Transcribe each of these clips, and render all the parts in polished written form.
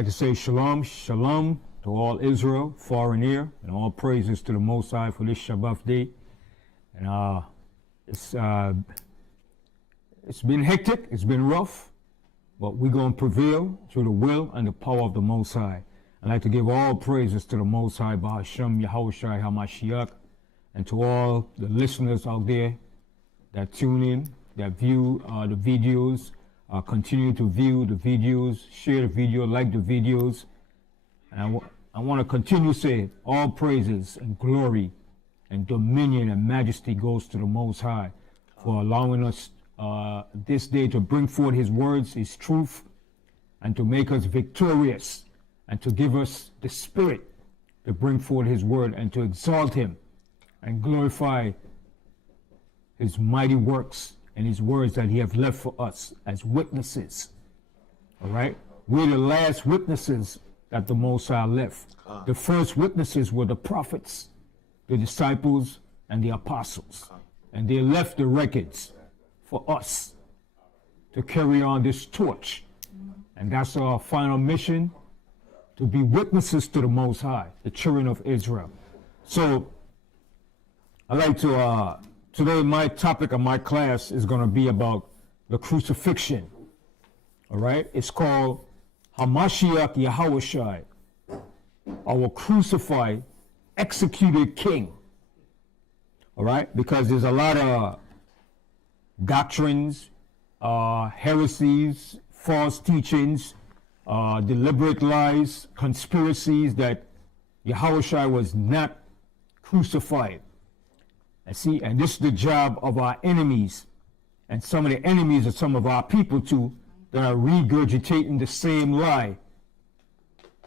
like to say shalom, shalom to all Israel, far and near, and all praises to the Most High for this SABBATH day. And it's been hectic, it's been rough, but we're going to prevail through the will and the power of the Most High. I'd like to give all praises to the Most High, Bahasham, Yahushai, Mashayach, and to all the listeners out there that tune in, that view the videos, continue to view the videos, share the video, like the videos. And I want to continue saying all praises and glory and dominion and majesty goes to the Most High for allowing us this day to bring forth His words, His truth, and to make us victorious, and to give us the spirit to bring forth His word and to exalt Him and glorify His mighty works and His words that He has left for us as witnesses. All right? We're the last witnesses that the Most High left. The first witnesses were the prophets, the disciples, and the apostles. And they left the records for us to carry on this torch. And that's our final mission, to be witnesses to the Most High, the children of Israel. So I'd like to, today my topic of my class is going to be about the crucifixion. All right? It's called Mashayach Yahushai, our crucified, executed King. All right? Because there's a lot of doctrines, heresies, false teachings, deliberate lies, conspiracies that Yahushai was not crucified. And this is the job of our enemies, and some of the enemies of some of our people too, that are regurgitating the same lie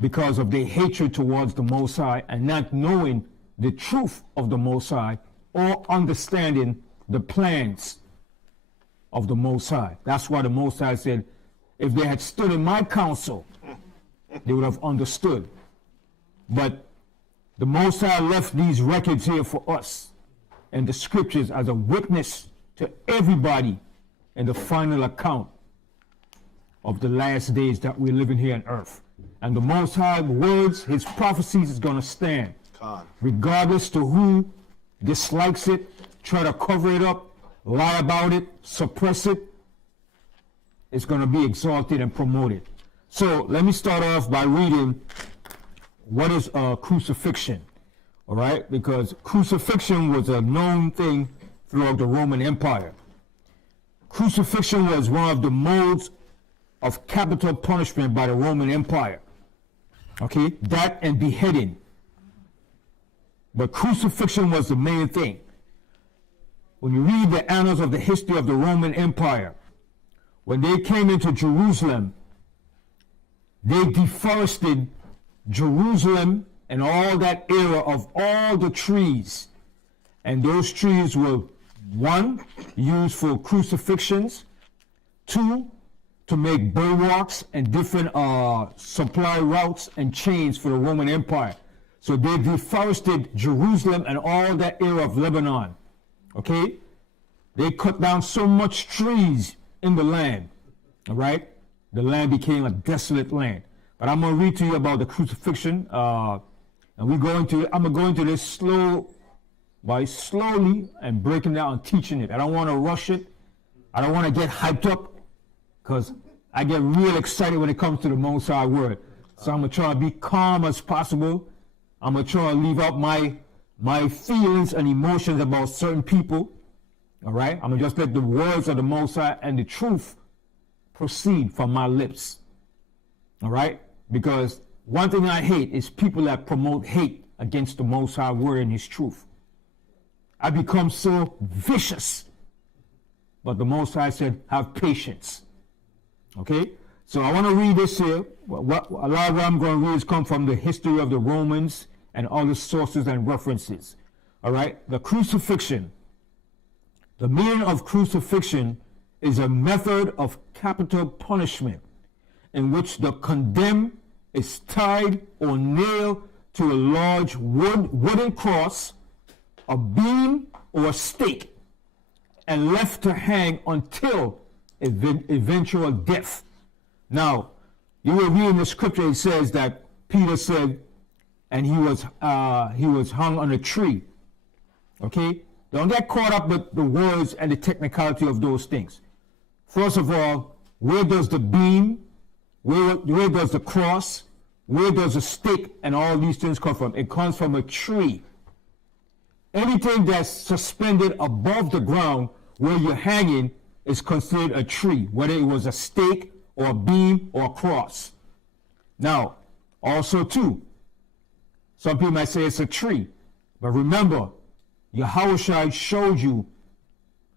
because of their hatred towards the Most High and not knowing the truth of the Most High or understanding the plans of the Most High. That's why the Most High said, if they had stood in my counsel, they would have understood. But the Most High left these records here for us and the scriptures as a witness to everybody in the final account of the last days that we're living here on earth. And the Most High words, His prophecies is going to stand. Regardless to who dislikes it, try to cover it up, lie about it, suppress it, it's going to be exalted and promoted. So let me start off by reading what is crucifixion. All right? Because crucifixion was a known thing throughout the Roman Empire. Crucifixion was one of the modes of capital punishment by the Roman Empire. Okay? That and beheading. But crucifixion was the main thing. When you read the annals of the history of the Roman Empire, when they came into Jerusalem, they deforested Jerusalem and all that era of all the trees. And those trees were, 1, used for crucifixions, 2, to make bulwarks and different supply routes and chains for the Roman Empire. So they deforested Jerusalem and all that era of Lebanon. Okay? They cut down so much trees in the land. All right? The land became a desolate land. But I'm going to read to you about the crucifixion. And I'm going to go into this slowly and breaking down and teaching it. I don't want to rush it. I don't want to get hyped up, because I get real excited when it comes to the Most High word. So I'm going to try to be calm as possible. I'm going to try to leave out my feelings and emotions about certain people. All right? I'm going to just let the words of the Most High and the truth proceed from my lips. All right? Because one thing I hate is people that promote hate against the Most High word and His truth. I become so vicious. But the Most High said, have patience. Okay? So I want to read this here. A lot of what I'm going to read is come from the history of the Romans and other sources and references. All right? The crucifixion. The meaning of crucifixion is a method of capital punishment in which the condemned is tied or nailed to a large wooden cross, a beam, or a stake, and left to hang until eventual death. Now, You will read in the scripture, it says that Peter said, and he was hung on a tree. Okay? Don't get caught up with the words and the technicality of those things. First of all, where does the beam, where does the cross, where does the stake and all these things come from? It comes from a tree. Anything that's suspended above the ground where you're hanging is considered a tree, whether it was a stake or a beam or a cross. Now, also too, some people might say it's a tree, but remember, Yahweh showed you,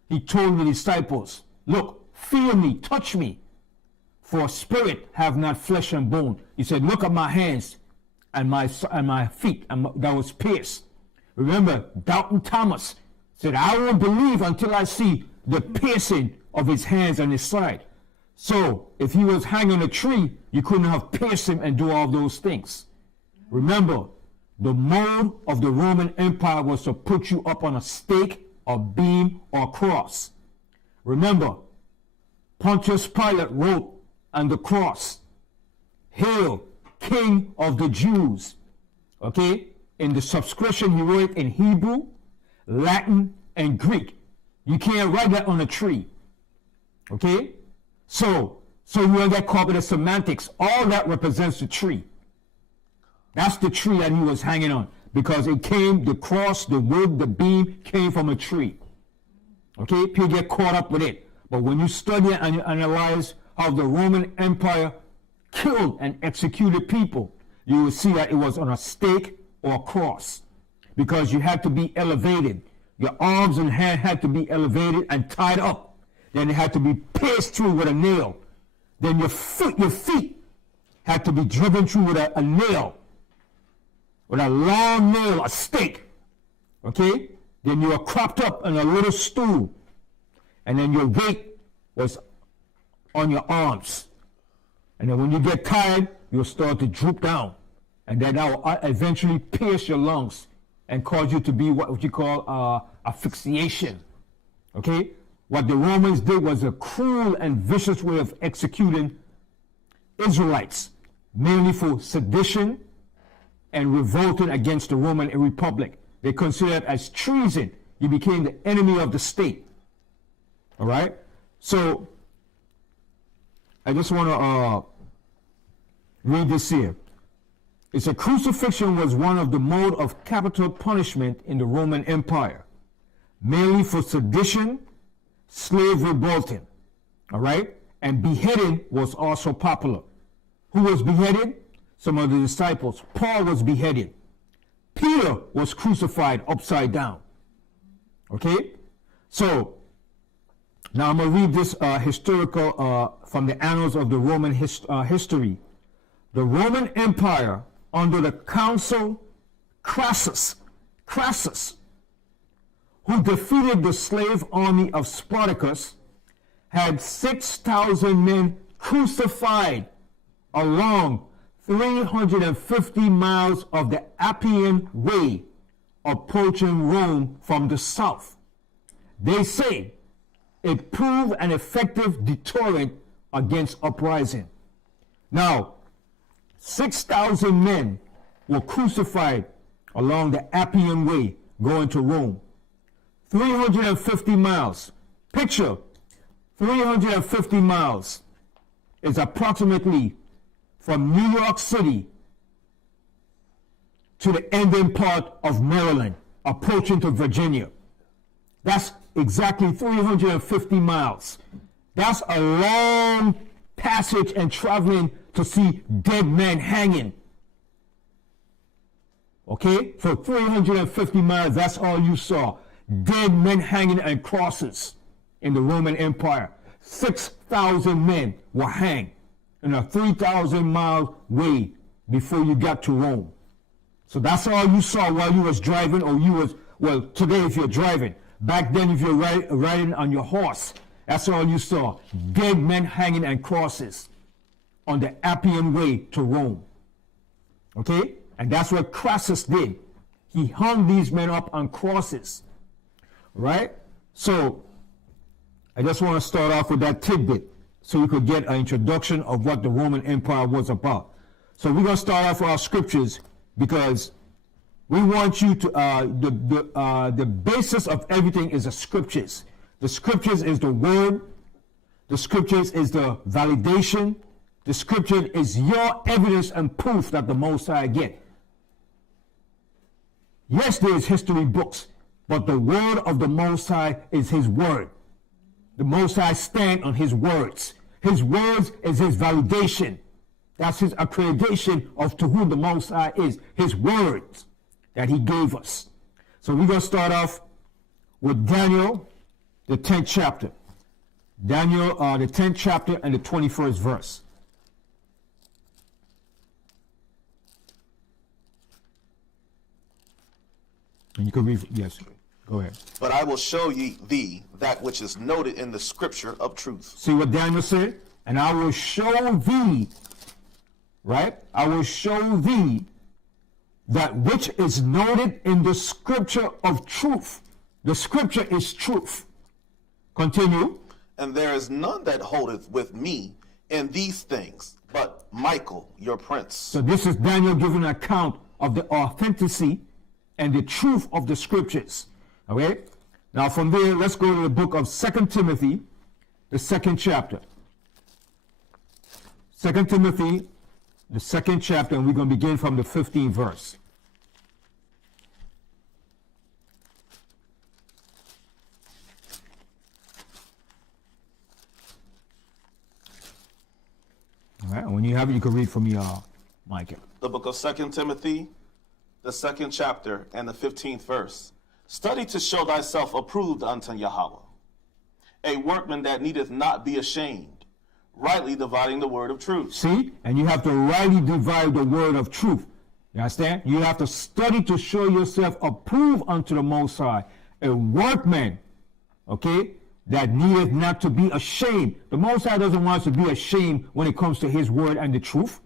he told the disciples, look, feel me, touch me, for spirit have not flesh and bone. He said, look at my hands and my feet that was pierced. Remember, doubting Thomas said, I won't believe until I see the piercing of his hands and his side. So, if he was hanging on a tree, you couldn't have pierced him and do all those things. Remember, the mode of the Roman Empire was to put you up on a stake, a beam, or a cross. Remember, Pontius Pilate wrote on the cross, Hail, King of the Jews. Okay? In the subscription, he wrote it in Hebrew, Latin, and Greek. You can't write that on a tree. Okay? So you don't get caught with the semantics. All that represents the tree. That's the tree that he was hanging on. Because it came, the cross, the wood, the beam came from a tree. Okay? People get caught up with it. But when you study and you analyze how the Roman Empire killed and executed people, you will see that it was on a stake or a cross. Because you had to be elevated. Your arms and hands had to be elevated and tied up. Then it had to be pierced through with a nail. Then your feet had to be driven through with a nail. With a long nail, a stake. Okay? Then you were propped up on a little stool. And then your weight was on your arms. And then when you get tired, you'll start to droop down. And then that will eventually pierce your lungs and cause you to be what you call asphyxiation. Okay? What the Romans did was a cruel and vicious way of executing Israelites, mainly for sedition and revolting against the Roman Republic. They considered it as treason. You became the enemy of the state. All right? So, I just want to read this here. It's a crucifixion was one of the mode of capital punishment in the Roman Empire, mainly for sedition, slave revolting, all right? And beheading was also popular. Who was beheaded? Some of the disciples. Paul was beheaded. Peter was crucified upside down, okay? So, now I'm going to read this historical from the annals of the Roman history. The Roman Empire under the consul Crassus, who defeated the slave army of Spartacus, had 6,000 men crucified along 350 miles of the Appian Way, approaching Rome from the south. They say it proved an effective deterrent against uprising. Now, 6,000 men were crucified along the Appian Way going to Rome. 350 miles. Picture, 350 miles is approximately from New York City to the ending part of Maryland, approaching to Virginia. That's exactly 350 miles. That's a long passage and traveling to see dead men hanging. Okay? For 350 miles, that's all you saw. Dead men hanging and crosses in the Roman Empire. 6,000 men were hanged in a 3,000-mile way before you got to Rome. So that's all you saw while you was driving, or you was, well, today if you're driving. Back then if you're riding on your horse, that's all you saw. Dead men hanging and crosses on the Appian Way to Rome. Okay? And that's what Crassus did. He hung these men up on crosses. Right? So, I just want to start off with that tidbit. so you could get an introduction of what the Roman Empire was about. So we're going to start off with our scriptures because we want you to, the basis of everything is the scriptures. The scriptures is the word. The scriptures is the validation. The scripture is your evidence and proof that the Most High get. Yes, there is history books, but the word of the Most High is his word. The Most High stand on his words. His words is his validation. That's his accreditation of to who the Most High is. His words that he gave us. So we're going to start off with Daniel, the 10th chapter. Daniel, the 10th chapter and the 21st verse. And you can read, yes, go ahead. But I will show thee that which is noted in the scripture of truth. See what Daniel said? And I will show thee, right? I will show thee that which is noted in the scripture of truth. The scripture is truth. Continue. And there is none that holdeth with me in these things, but Michael, your prince. So this is Daniel giving an account of the authenticity and the truth of the scriptures. Okay? Now from there, let's go to the book of 2 Timothy, the 2nd chapter. 2 Timothy, the 2nd chapter, and we're going to begin from the 15th verse. All right, when you have it, you can read from me, Michael. The book of 2 Timothy, the 2nd chapter, and the 15th verse. Study to show thyself approved unto Yahweh, a workman that needeth not be ashamed, rightly dividing the word of truth. See? And you have to rightly divide the word of truth. You understand? You have to study to show yourself approved unto the Most High, a workman, okay, that needeth not to be ashamed. The Most High doesn't want us to be ashamed when it comes to his word and the truth.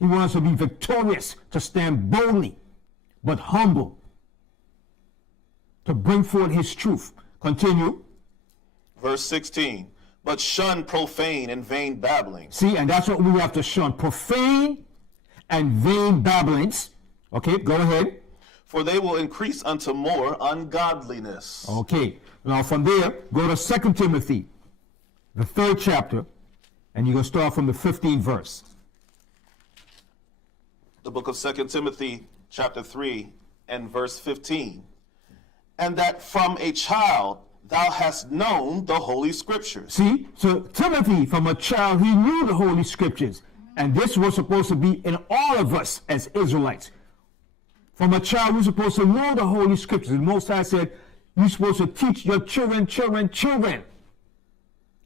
He wants us to be victorious, to stand boldly, but humble, to bring forth his truth. Continue. Verse 16. But shun profane and vain babbling. See, and that's what we have to shun. Profane and vain babblings. Okay, go ahead. For they will increase unto more ungodliness. Okay, now from there, go to 2 Timothy, the 3rd chapter, and you're going to start from the 15th verse. The book of 2 Timothy, chapter 3, and verse 15. And that from a child thou hast known the Holy Scriptures. See, so Timothy, from a child, he knew the Holy Scriptures. And this was supposed to be in all of us as Israelites. From a child, we're supposed to know the Holy Scriptures. The Most High said, you're supposed to teach your children. You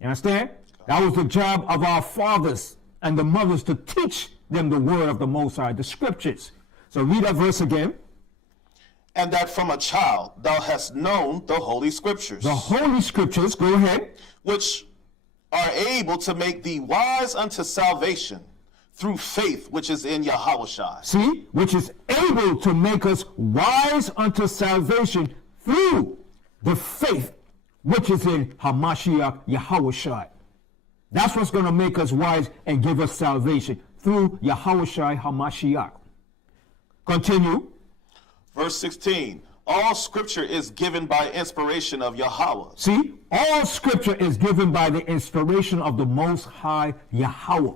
understand? That was the job of our fathers and the mothers, to teach them the word of the Most High, the Scriptures. So read that verse again. And that from a child thou hast known the Holy Scriptures. The Holy Scriptures, go ahead. Which are able to make thee wise unto salvation through faith which is in Yahushua. See, which is able to make us wise unto salvation through the faith which is in Mashayach Yahushua. That's what's going to make us wise and give us salvation, through Yahushua HaMashiach. Continue. Verse 16. All scripture is given by inspiration of Yahweh. See, all scripture is given by the inspiration of the Most High Yahweh.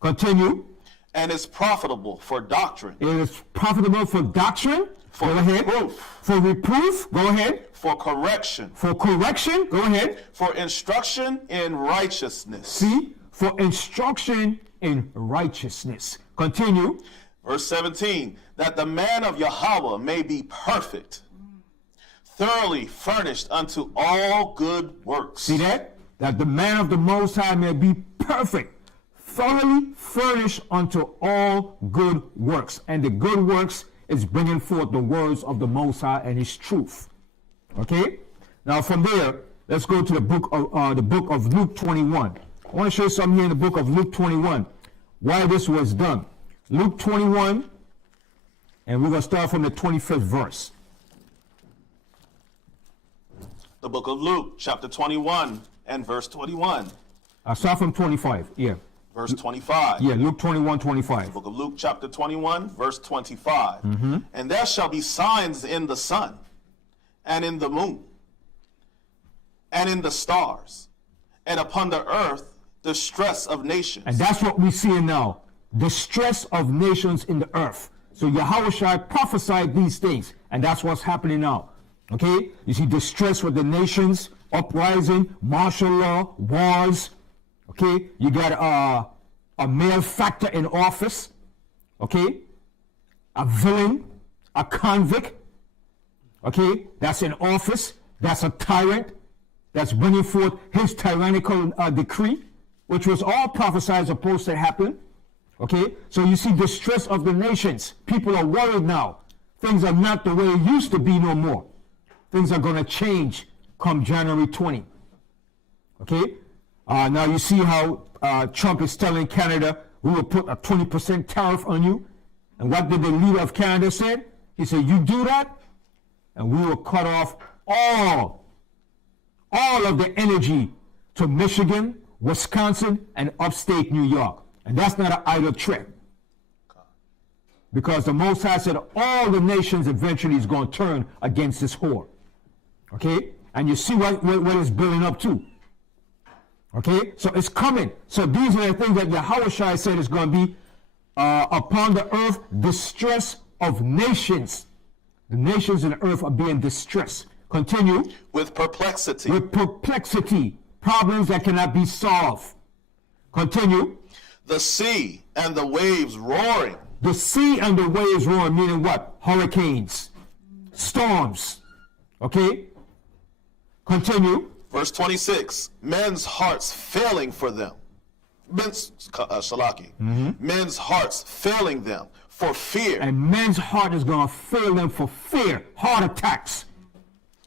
Continue. And is profitable for doctrine. It is profitable for doctrine. For go ahead. reproof. For reproof. Go ahead. For correction. For correction. Go ahead. For instruction in righteousness. See, for instruction in righteousness. Continue. Verse 17. That the man of Yahweh may be perfect, thoroughly furnished unto all good works. See that? That the man of the Most High may be perfect, thoroughly furnished unto all good works. And the good works is bringing forth the words of the Most High and his truth. Okay? Now from there, let's go to the book of Luke 21. I want to show you something here in the book of Luke 21, why this was done. Luke 21, and we're going to start from the 25th verse. The book of Luke, chapter 21, and verse 21. Start from 25. Yeah. Verse 25. Yeah, Luke 21:25. Book of Luke, chapter 21, verse 25. And there shall be signs in the sun, and in the moon, and in the stars, and upon the earth distress of nations. And that's what we're seeing now. Distress of nations in the earth. So Yahushua prophesied these things, and that's what's happening now. Okay? You see distress with the nations, uprising, martial law, wars. Okay? You got a malefactor in office. Okay? A villain, a convict. Okay? That's in office. That's a tyrant. That's bringing forth his tyrannical decree, which was all prophesied supposed to happen. Okay? So you see distress of the nations. People are worried now. Things are not the way it used to be no more. Things are going to change come January 20. Okay? Now you see how Trump is telling Canada, we will put a 20% tariff on you. And what did the leader of Canada say? He said, you do that, and we will cut off all of the energy to Michigan, Wisconsin, and upstate New York. And that's not an idle trick. Because the Most High said all the nations eventually is going to turn against this whore. Okay? And you see what it's building up to. Okay? So it's coming. So these are the things that Yahushua said is going to be upon the earth, distress of nations. The nations in the earth are being distressed. Continue. With perplexity. With perplexity. Problems that cannot be solved. Continue. The sea and the waves roaring. The sea and the waves roaring, meaning what? Hurricanes. Storms. Okay? Continue. Verse 26. Men's hearts failing for them. Men's hearts failing them for fear. And men's heart is going to fail them for fear. Heart attacks.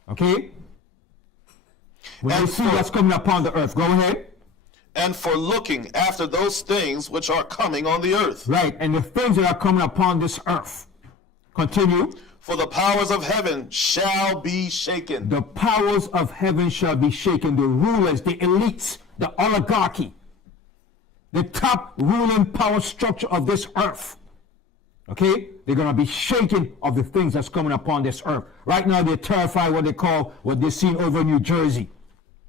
Okay? When And they see for- what's coming upon the earth. Go ahead. And for looking after those things which are coming on the earth. Right. And the things that are coming upon this earth. Continue. For the powers of heaven shall be shaken. The powers of heaven shall be shaken. The rulers, the elites, the oligarchy, the top ruling power structure of this earth. Okay? They're going to be shaken of the things that's coming upon this earth. Right now, they're terrified what they're seeing over New Jersey.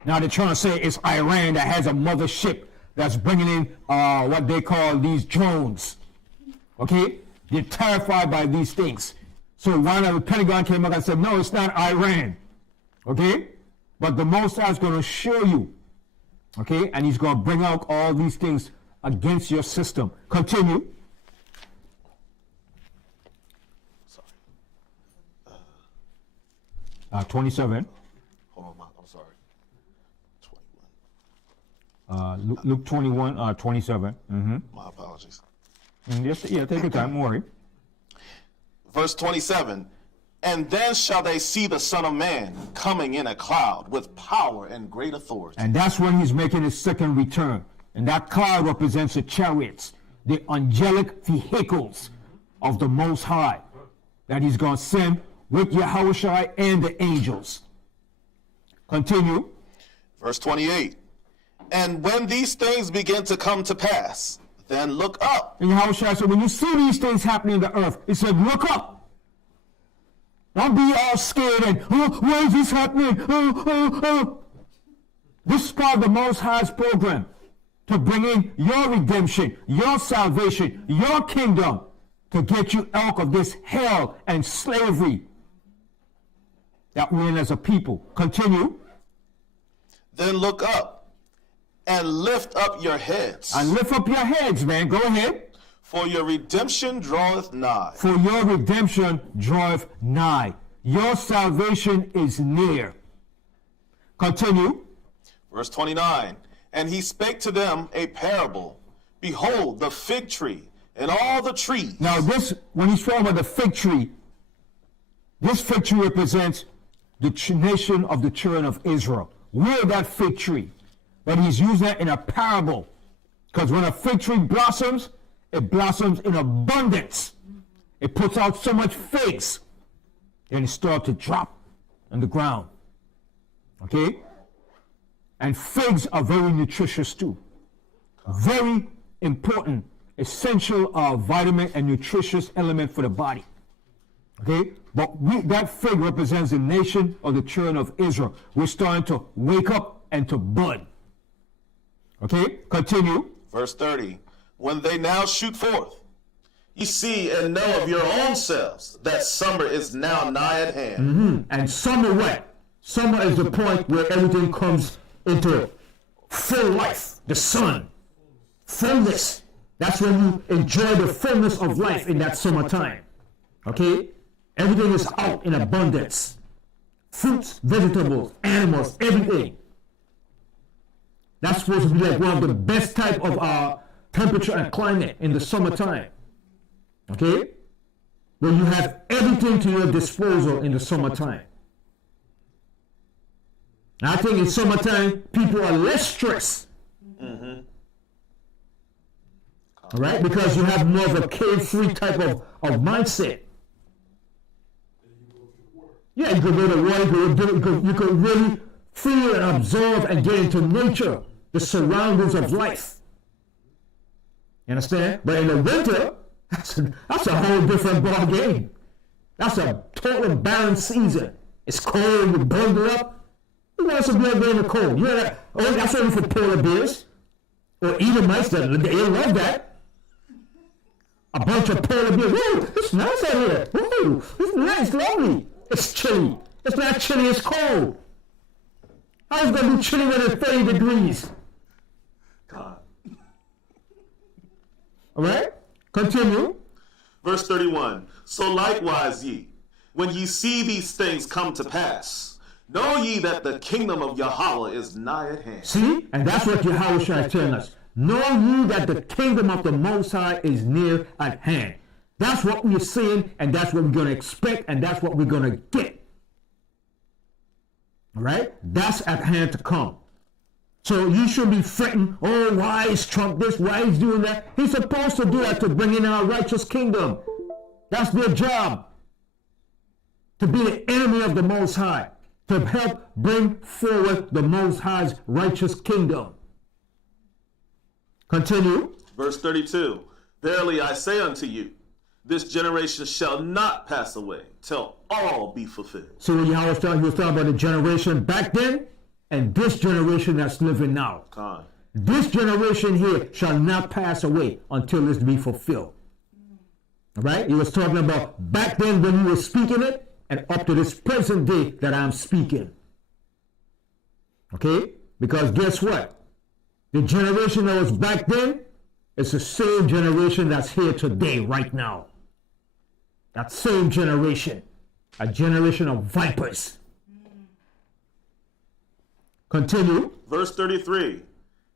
Now they're trying to say it's Iran that has a mothership that's bringing in what they call these drones. Okay? They're terrified by these things. So one of the Pentagon came up and said, no, it's not Iran. Okay? But the Most High is going to show you. Okay? And he's going to bring out all these things against your system. Continue. Sorry. 27. Hold on, I'm sorry. 21. Luke 21, 27. Mm-hmm. My apologies. Yeah, take your time, don't worry. Verse 27. And then shall they see the Son of Man coming in a cloud with power and great authority. And that's when he's making his second return. And that cloud represents the chariots, the angelic vehicles of the Most High that he's going to send with Yahushua and the angels. Continue. Verse 28. And when these things begin to come to pass, then look up. And Yahushua said, when you see these things happening in the earth, he said, look up. Don't be all scared and, why is this happening? This is part of the Most High's program to bring in your redemption, your salvation, your kingdom, to get you out of this hell and slavery that we're in as a people. Continue. Then look up and lift up your heads. And lift up your heads, man. Go ahead. For your redemption draweth nigh. For your redemption draweth nigh. Your salvation is near. Continue. Verse 29. And he spake to them a parable. Behold, the fig tree and all the trees. Now this, when he's talking about the fig tree, this fig tree represents the nation of the children of Israel. We're that fig tree. But he's using that in a parable. Because when a fig tree blossoms, it blossoms in abundance. It puts out so much figs. Then it starts to drop on the ground. Okay? And figs are very nutritious too. Very important, essential vitamin and nutritious element for the body. Okay? But that fig represents the nation of the children of Israel. We're starting to wake up and to bud. Okay? Continue. Verse 30. When they now shoot forth, ye see and know of your own selves that summer is now nigh at hand. Mm-hmm. And summer what? Summer is the point where everything comes into full life. The sun. Fullness. That's when you enjoy the fullness of life in that summertime. Okay? Everything is out in abundance. Fruits, vegetables, animals, everything. That's supposed to be like one of the best type of temperature and climate in the summertime. Okay? When you have everything to your disposal in the summertime. I think in summertime, people are less stressed. Mm-hmm. All right? Because you have more of a carefree type of mindset. Yeah, you could go to water, you could really feel and absorb and get into nature, the surroundings of life. You understand? But in the winter, that's a whole different ball game. That's a totally barren season. It's cold, you bundle up. Who wants to be out there in the cold? You know that? Oh, that's only for polar bears or Edomites. They love that. A bunch of polar bears. Woo, it's nice out here. Woo, it's nice, lovely. It's chilly. It's not chilly, it's cold. How's it going to be chilly when it's 30 degrees? God. All right? Continue. Verse 31. So likewise ye, when ye see these things come to pass, know ye that the kingdom of Yahweh is nigh at hand. See? And that's what Yahweh is telling us. Know ye that the kingdom of the Most High is near at hand. That's what we're seeing, and that's what we're going to expect, and that's what we're going to get. All right? That's at hand to come. So you should be fretting, oh, why is Trump this? Why is doing that? He's supposed to do that to bring in our righteous kingdom. That's their job. To be the enemy of the Most High. To help bring forward the Most High's righteous kingdom. Continue. Verse 32. Verily I say unto you, this generation shall not pass away till all be fulfilled. So when Yahweh was talking about the generation back then and this generation that's living now. God. This generation here shall not pass away until this be fulfilled. All right? He was talking about back then when he was speaking it and up to this present day that I'm speaking. Okay? Because guess what? The generation that was back then is the same generation that's here today, right now. That same generation. A generation of vipers. Continue. Verse 33.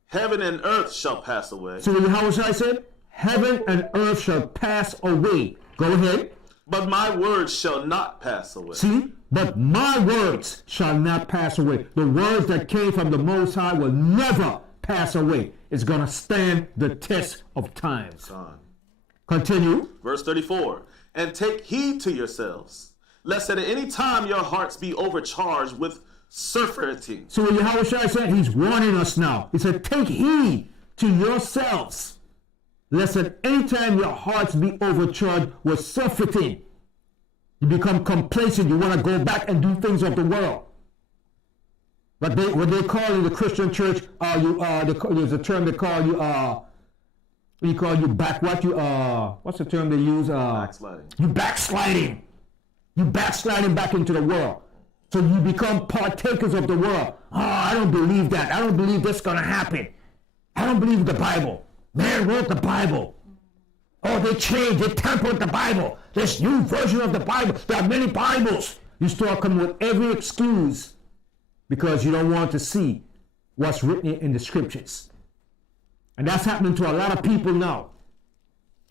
Heaven and earth shall pass away. So how I said? Heaven and earth shall pass away. Go ahead. But my words shall not pass away. See? But my words shall not pass away. The words that came from the Most High will never pass away. It's going to stand the test of time. Continue. Verse 34. And take heed to yourselves, lest at any time your hearts be overcharged with surfeiting. So what Yahweh said, he's warning us now. He said, take heed to yourselves, lest at any time your hearts be overcharged with surfeiting. You become complacent. You want to go back and do things of the world. What they call in the Christian church, there's a term they call you, what do you call you back? What's the term they use? Backsliding. You backsliding. You backsliding back into the world. So you become partakers of the world. Oh, I don't believe that. I don't believe that's going to happen. I don't believe the Bible. Man wrote the Bible. Oh, they changed. They tampered the Bible. There's new version of the Bible. There are many Bibles. You start coming with every excuse because you don't want to see what's written in the scriptures. And that's happening to a lot of people now.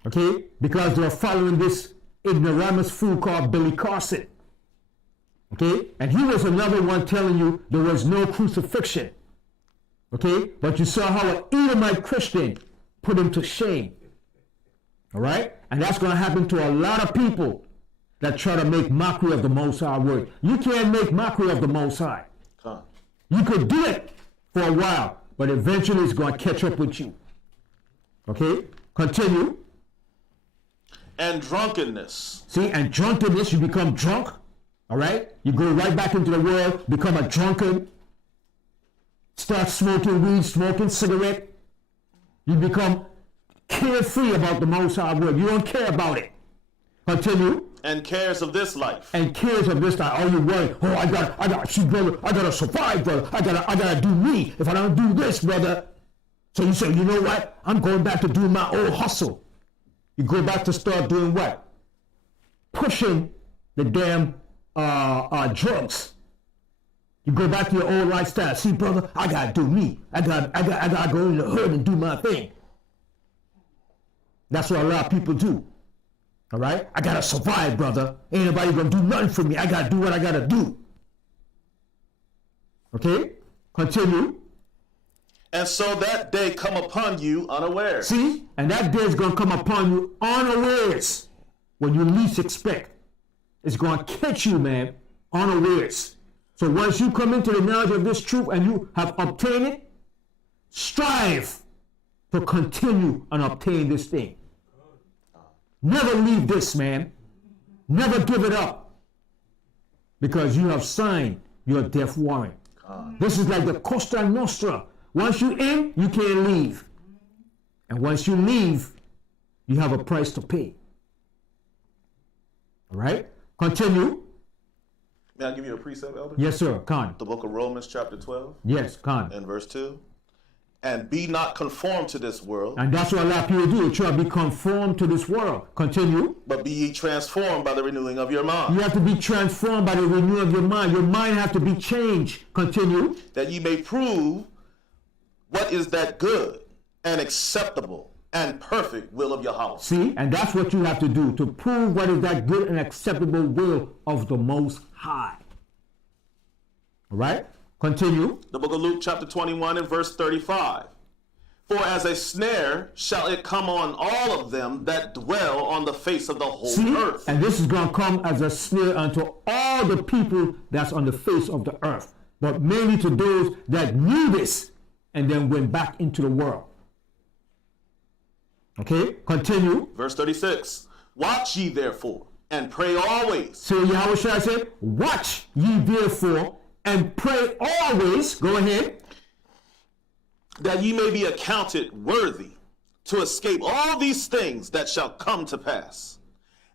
Okay? Because they're following this ignoramus fool called Billy Carson. Okay? And he was another one telling you there was no crucifixion. Okay? But you saw how an Edomite Christian put him to shame. All right? And that's going to happen to a lot of people that try to make mockery of the Most High word. You can't make mockery of the Most High. You could do it for a while, but eventually it's going to catch up with you. Okay, continue. And drunkenness. See, and drunkenness, you become drunk. All right, you go right back into the world, become a drunkard, start smoking weed, smoking cigarette. You become carefree about the Most High word. You don't care about it. Continue. And cares of this life. And cares of this life. Oh, you worry. Oh, I gotta survive, brother. I gotta do me. If I don't do this, brother. So you say, you know what? I'm going back to do my old hustle. You go back to start doing what? Pushing the damn drugs. You go back to your old lifestyle. See, brother, I gotta do me. I gotta go in the hood and do my thing. That's what a lot of people do. All right? I gotta survive, brother. Ain't nobody gonna do nothing for me. I gotta do what I gotta do. Okay? Continue. And so that day come upon you unawares. See? And that day is gonna come upon you unawares. When you least expect. It's gonna catch you, man, unawares. So once you come into the knowledge of this truth and you have obtained it, strive to continue and obtain this thing. Never leave this, man. Never give it up. Because you have signed your death warrant. This is like the Costa Nostra. Once you're in, you can't leave. And once you leave, you have a price to pay. All right? Continue. May I give you a precept, Elder? Yes, sir. Khan. The book of Romans, chapter 12. Yes, Khan. And verse 2. And be not conformed to this world. And that's what a lot of people do. They try to be conformed to this world. Continue. But be ye transformed by the renewing of your mind. You have to be transformed by the renewing of your mind. Your mind has to be changed. Continue. That ye may prove what is that good and acceptable and perfect will of Yahweh. See, and that's what you have to do to prove what is that good and acceptable will of the Most High. All right? Continue. The book of Luke, chapter 21 and verse 35. For as a snare shall it come on all of them that dwell on the face of the whole earth. And this is going to come as a snare unto all the people that's on the face of the earth. But mainly to those that knew this and then went back into the world. Okay, continue. Verse 36. Watch ye therefore, and pray always. So Yahweh said, watch ye therefore, and pray always. Go ahead. That ye may be accounted worthy to escape all these things that shall come to pass,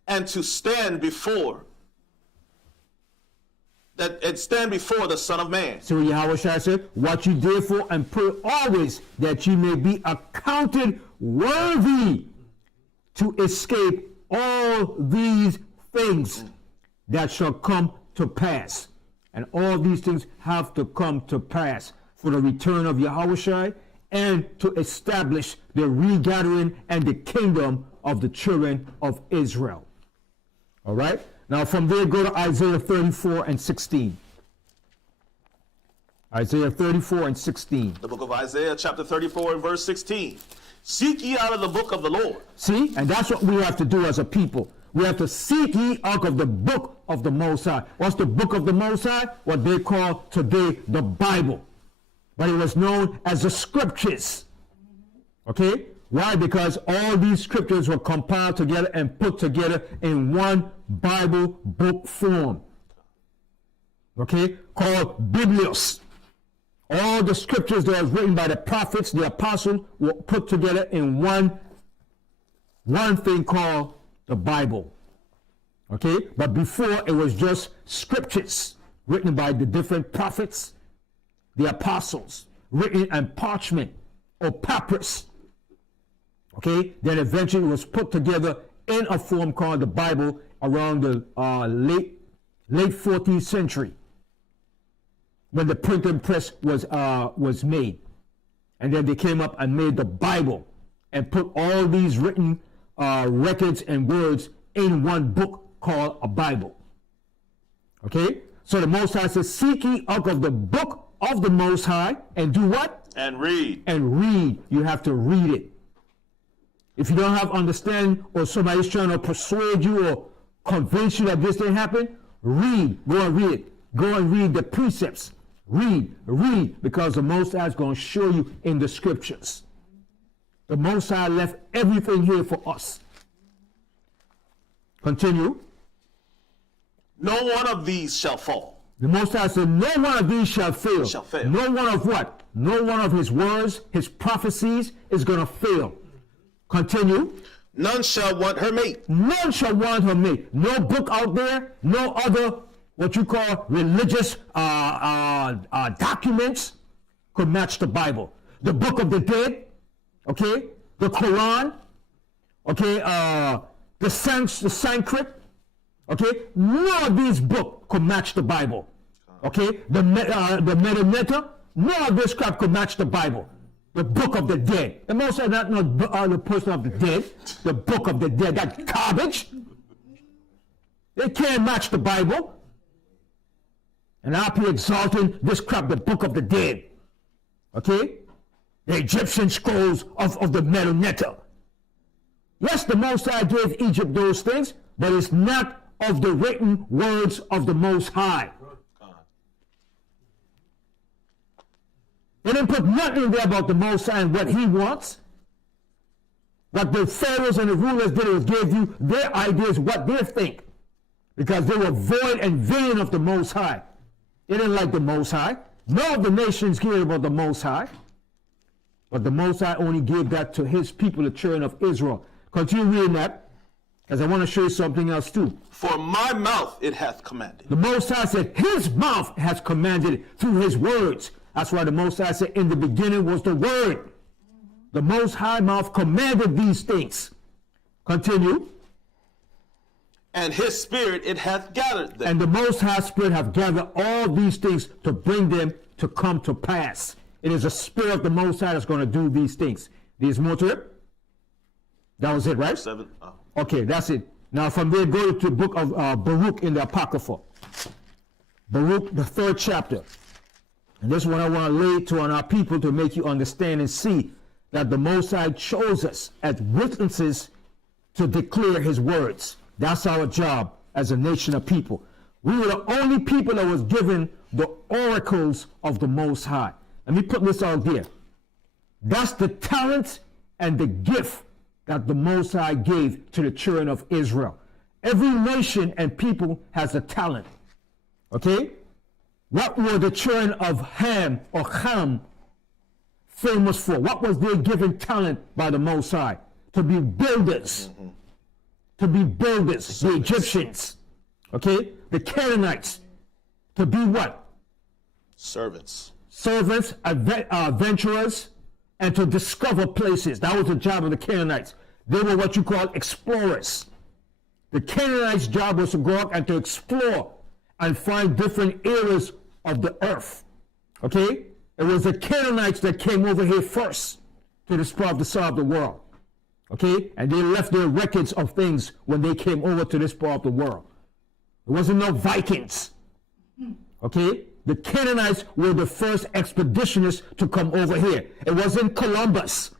and to stand before the Son of Man. So Yahweh said, watch ye therefore, and pray always, that ye may be accounted worthy to escape all these things that shall come to pass. And all these things have to come to pass for the return of Yahushua and to establish the regathering and the kingdom of the children of Israel. All right? Now from there, go to Isaiah 34 and 16. Isaiah 34 and 16. The book of Isaiah, chapter 34 and verse 16. Seek ye out of the book of the Lord. See? And that's what we have to do as a people. We have to seek ye out of the book of the Most High. What's the book of the Most High? What they call today the Bible. But it was known as the scriptures. Okay? Why? Because all these scriptures were compiled together and put together in one Bible book form. Okay? Called Biblios. All the scriptures that was written by the prophets, the apostles, were put together in one thing called the Bible. Okay? But before, it was just scriptures written by the different prophets, the apostles, written on parchment or papyrus. Okay? Then eventually it was put together in a form called the Bible around the late 14th century, when the printing press was made. And then they came up and made the Bible and put all these written records and words in one book called a Bible. Okay? So the Most High says, seek ye out of the book of the Most High and do what? And read. And read. You have to read it. If you don't have understanding, or somebody's trying to persuade you or convince you that this didn't happen, read. Go and read it. Go and read the precepts. Read, because the Most High is going to show you in the scriptures. The Most High left everything here for us. Continue. No one of these shall fall. The Most High said, no one of these shall fail. Shall fail. No one of what? No one of his words, his prophecies is going to fail. Continue. None shall want her mate. None shall want her mate. No book out there, no other what you call religious documents could match the Bible. The Book of the Dead, okay, the Quran, okay, the Sanskrit, okay, none of these books could match the Bible. Okay, the Meta, none of this crap could match the Bible. The Book of the Dead. The Most High not the person of the dead. The Book of the Dead. That garbage. They can't match the Bible. And I'll be exalting this crap, the Book of the Dead. Okay? The Egyptian scrolls of the Meta. Yes, the Most High gave Egypt those things, but it's not of the written words of the Most High. They didn't put nothing there about the Most High and what he wants. What the pharaohs and the rulers did was give you their ideas, what they think. Because they were void and vain of the Most High. They didn't like the Most High. None of the nations cared about the Most High. But the Most High only gave that to his people, the children of Israel. Continue reading that, because I want to show you something else too. For my mouth it hath commanded. The Most High said his mouth has commanded it through his words. That's why the Most High said in the beginning was the Word. The Most High mouth commanded these things. Continue. And his spirit it hath gathered them. And the Most High Spirit have gathered all these things to bring them to come to pass. It is the Spirit of the Most High that's going to do these things. There's more to it? That was it, right? 7. Oh. Okay, that's it. Now from there, go to the book of Baruch in the Apocrypha. Baruch, the 3rd chapter. And this one I want to lay to on our people to make you understand and see that the Most High chose us as witnesses to declare his words. That's our job as a nation of people. We were the only people that was given the oracles of the Most High. Let me put this out there. That's the talent and the gift that the Most High gave to the children of Israel. Every nation and people has a talent. Okay? What were the children of Ham or Ham famous for? What was their given talent by the Most High? To be builders. Mm-hmm. To be builders. The Egyptians. Okay? The Canaanites. To be what? Servants. Servants, adventurers, and to discover places. That was the job of the Canaanites. They were what you call explorers. The Canaanites' job was to go out and to explore and find different areas of the earth. Okay? It was the Canaanites that came over here first to this part of the side of the world. Okay? And they left their records of things when they came over to this part of the world. There wasn't no Vikings. Okay? The Canaanites were the first expeditionists to come over here. It wasn't Columbus.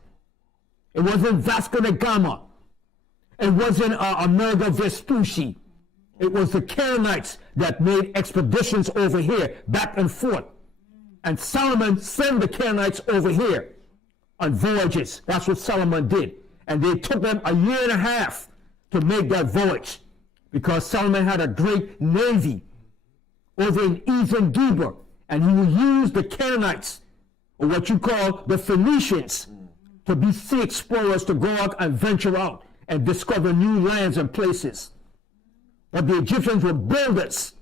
It wasn't Vasco da Gama. It wasn't Amerigo Vespucci. It was the Canaanites that made expeditions over here, back and forth. And Solomon sent the Canaanites over here on voyages. That's what Solomon did. And they took them a year and a half to make that voyage, because Solomon had a great navy over in Eastern Geber, and he would use the Canaanites, or what you call the Phoenicians, to be sea explorers, to go out and venture out and discover new lands and places. But the Egyptians were builders.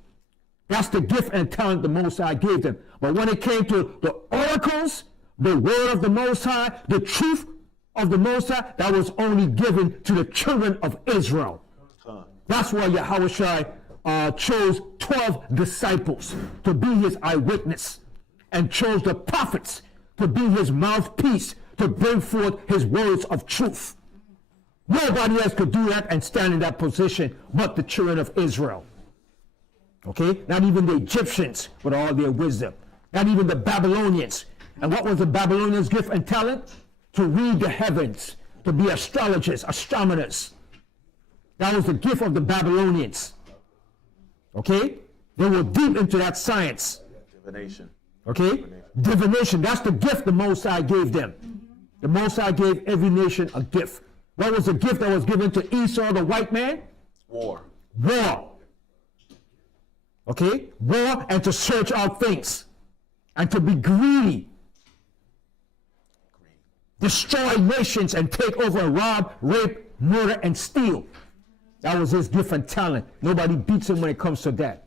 That's the gift and talent the Most High gave them. But when it came to the oracles, the word of the Most High, the truth of the Most High, that was only given to the children of Israel. That's why Yahushua chose 12 disciples to be his eyewitness, and chose the prophets to be his mouthpiece to bring forth his words of truth. Nobody else could do that and stand in that position but the children of Israel. Okay? Not even the Egyptians with all their wisdom. Not even the Babylonians. And what was the Babylonians' gift and talent? To read the heavens, to be astrologers, astronomers. That was the gift of the Babylonians. Okay? They were deep into that science. Divination. Okay? Divination. That's the gift the Most High gave them. The Most High gave every nation a gift. What was the gift that was given to Esau, the white man? War. War. Okay? War and to search out things. And to be greedy. Destroy nations and take over and rob, rape, murder, and steal. That was his gift and talent. Nobody beats him when it comes to that.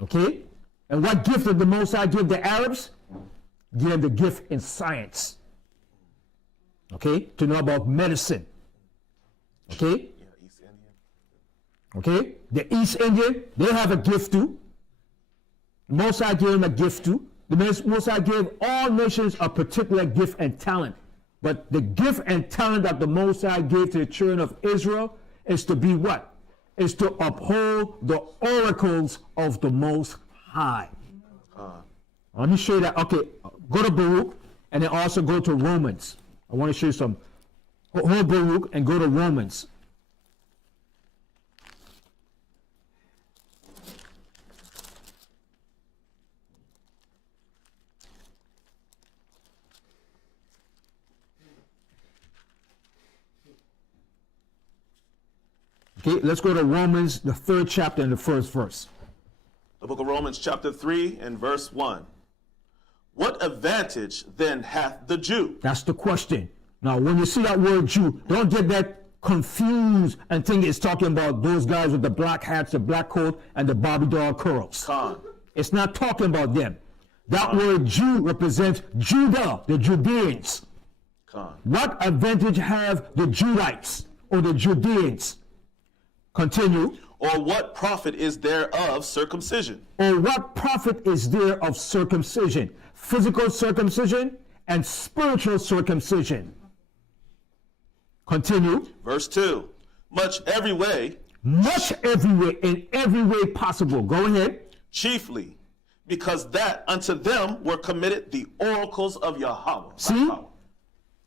Okay? And what gift did the Most High give the Arabs? Give them the gift in science. Okay? To know about medicine. Okay? Yeah, East Indian. Okay? The East Indian, they have a gift too. The Most High gave them a gift too. The Most High gave all nations a particular gift and talent. But the gift and talent that the Most High gave to the children of Israel is to be what? Is to uphold the oracles of the Most High. Let me show you that. Okay, go to Baruch and then also go to Romans. I want to show you some. Hold Baruch and go to Romans. Okay, let's go to Romans, the 3rd chapter and the 1st verse. The book of Romans chapter 3 and verse 1. What advantage then hath the Jew? That's the question. Now, when you see that word Jew, don't get that confused and think it's talking about those guys with the black hats, the black coat, and the Barbie doll curls. It's not talking about them. That word Jew represents Judah, the Judeans. What advantage have the Judites or the Judeans? Continue. Or what profit is there of circumcision? Or what profit is there of circumcision? Physical circumcision and spiritual circumcision. Continue. Verse 2. Much every way. Much every way, in every way possible. Go ahead. Chiefly because that unto them were committed the oracles of Yahweh. See?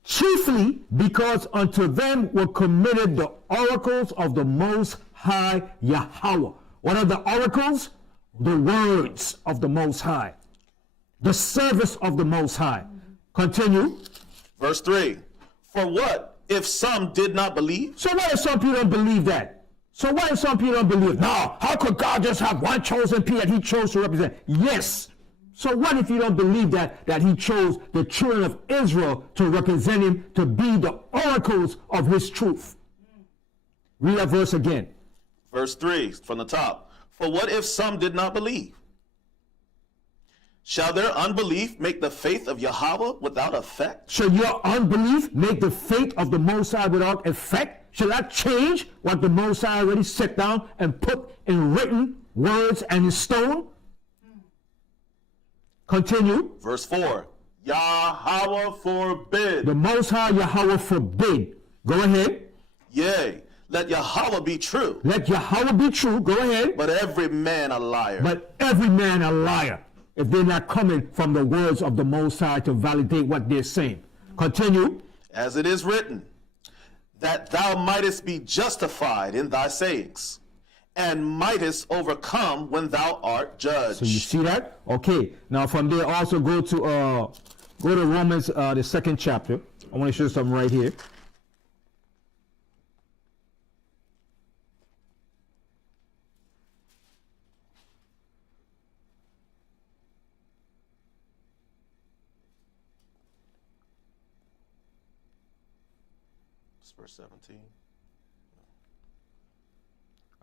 Chiefly because unto them were committed the oracles of the Most High Yahweh. What are the oracles? The words of the Most High. The service of the Most High. Continue. Verse 3. For what if some did not believe? So what if some people don't believe that? So what if some people don't believe? No, how could God just have one chosen people that he chose to represent? Yes. So what if you don't believe that he chose the children of Israel to represent him, to be the oracles of his truth? Read that verse again. Verse 3 from the top. For what if some did not believe? Shall their unbelief make the faith of Yahweh without effect? Shall your unbelief make the faith of the Most High without effect? Shall that change what the Most High already set down and put in written words and in stone? Continue. Verse 4. Yahweh forbid. The Most High Yahweh forbid. Go ahead. Yea, let Yahweh be true. Let Yahweh be true. Go ahead. But every man a liar. But every man a liar, if they're not coming from the words of the Most High to validate what they're saying. Continue. As it is written, that thou mightest be justified in thy sayings, and mightest overcome when thou art judged. So you see that? Okay. Now from there also go to Romans, the 2nd chapter. I want to show you something right here. Verse 17.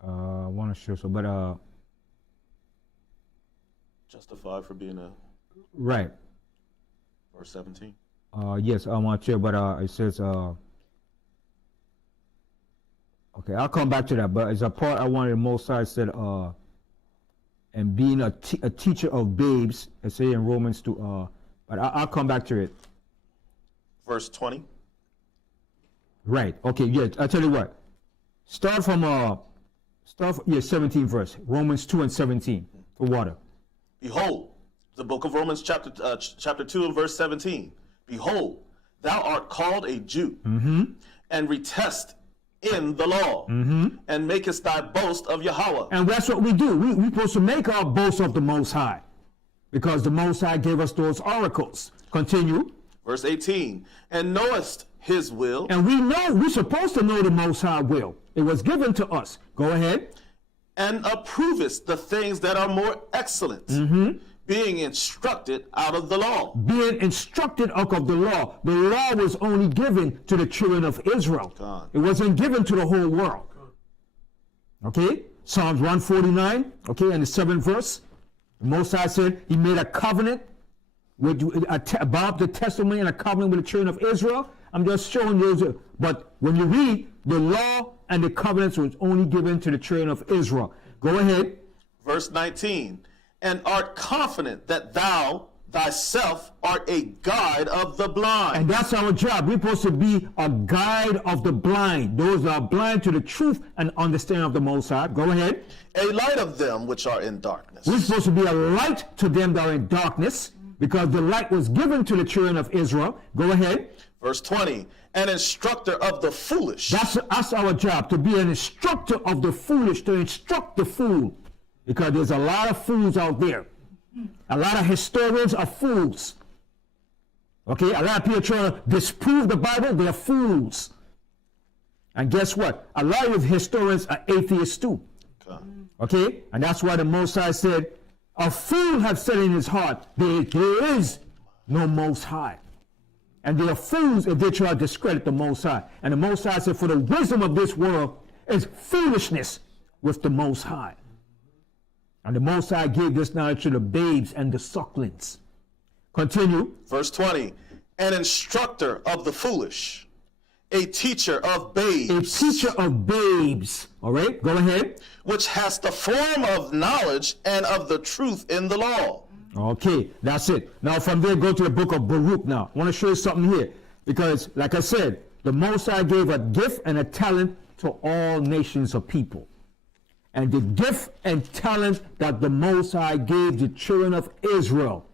I want to show so, but Justified for being a. Right. Verse 17. Yes, I want to, but it says. Okay, I'll come back to that. But as a part, I wanted the Most High said, and being a teacher of babes, I say in Romans 2. But I'll come back to it. Verse 20. Right. Okay. Yeah. I tell you what. Start from 17 verse. Romans 2 and 17 for water. Behold, the book of Romans chapter 2 and verse 17. Behold, thou art called a Jew, and retest in the law, and makest thy boast of Yahweh. And that's what we do. We're supposed to make our boast of the Most High. because the Most High gave us those oracles. Continue. Verse 18, and knowest his will, And we know, we're supposed to know the Most High will. It was given to us. Go ahead. and approvest the things that are more excellent, being instructed out of the law. Being instructed out of the law. The law was only given to the children of Israel. God. It wasn't given to the whole world. Okay? Psalms 149, okay, and the 7th verse. The Most High said he made a covenant with about the testimony and a covenant with the children of Israel. I'm just showing you. But when you read, the law and the covenants was only given to the children of Israel. Go ahead. Verse 19, and art confident that thou thyself art a guide of the blind. And that's our job. We're supposed to be a guide of the blind. Those that are blind to the truth and understanding of the Most High. Go ahead. A light of them which are in darkness. We're supposed to be a light to them that are in darkness, because the light was given to the children of Israel. Go ahead. Verse 20, an instructor of the foolish. That's our job, to be an instructor of the foolish, to instruct the fool. Because there's a lot of fools out there. A lot of historians are fools. Okay, a lot of people trying to disprove the Bible, they're fools. And guess what? A lot of historians are atheists too. Okay, and that's why the Most High said, a fool have said in his heart, there is no Most High. And they are fools if they try to discredit the Most High. And the Most High said, for the wisdom of this world is foolishness with the Most High. And the Most High gave this knowledge to the babes and the sucklings. Continue. Verse 20, an instructor of the foolish, a teacher of babes. A teacher of babes. All right, go ahead. Which has the form of knowledge and of the truth in the law. Okay, that's it. Now from there, go to the book of Baruch now. I want to show you something here. Because, like I said, the Most High gave a gift and a talent to all nations of people. And the gift and talent that the Most High gave the children of Israel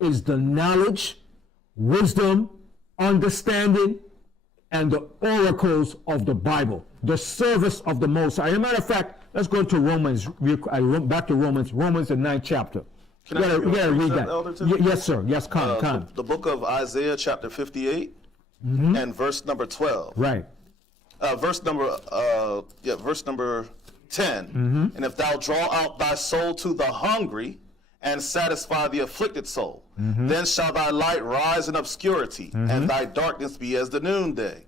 is the knowledge, wisdom, understanding, and the oracles of the Bible, the service of the Most High. As a matter of fact, let's go to Romans, back to Romans, the 9th chapter. Can I read that. Elder Timothy? Yes, sir. Yes, Khan. The book of Isaiah, chapter 58, and verse number 12. Right. Verse number 10. And if thou draw out thy soul to the hungry and satisfy the afflicted soul, then shall thy light rise in obscurity, and thy darkness be as the noonday.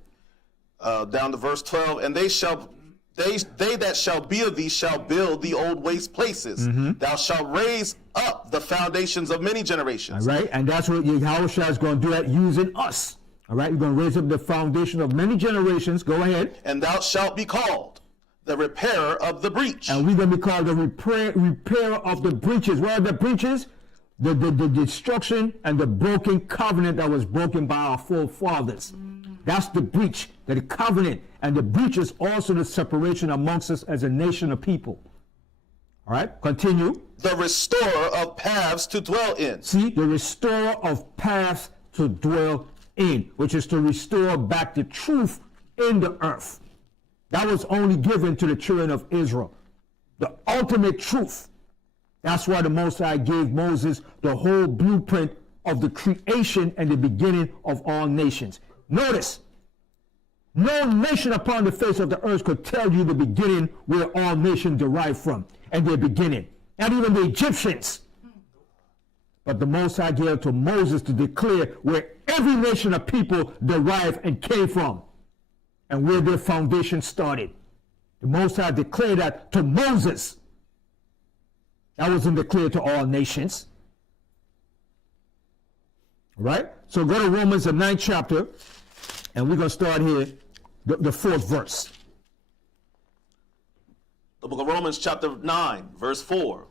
Down to verse 12, and they that shall be of thee shall build the old waste places. Thou shalt raise up the foundations of many generations. All right, and that's what Yahushua is going to do, that using us. All right, you're going to raise up the foundation of many generations. Go ahead. And thou shalt be called the repairer of the breach. And we're going to be called the repairer of the breaches. What are the breaches? The destruction and the broken covenant that was broken by our forefathers. That's the breach, the covenant. And the breach is also the separation amongst us as a nation of people. All right, continue. The restorer of paths to dwell in. See, the restorer of paths to dwell in, which is to restore back the truth in the earth. That was only given to the children of Israel. The ultimate truth. That's why the Most High gave Moses the whole blueprint of the creation and the beginning of all nations. Notice, no nation upon the face of the earth could tell you the beginning where all nations derive from and their beginning. Not even the Egyptians. But the Most High gave it to Moses to declare where every nation of people derived and came from, and where their foundation started. The Most High declared that to Moses. That wasn't declared to all nations. All right? So go to Romans, the 9th chapter, and we're going to start here, the 4th verse. The book of Romans, chapter 9, verse 4.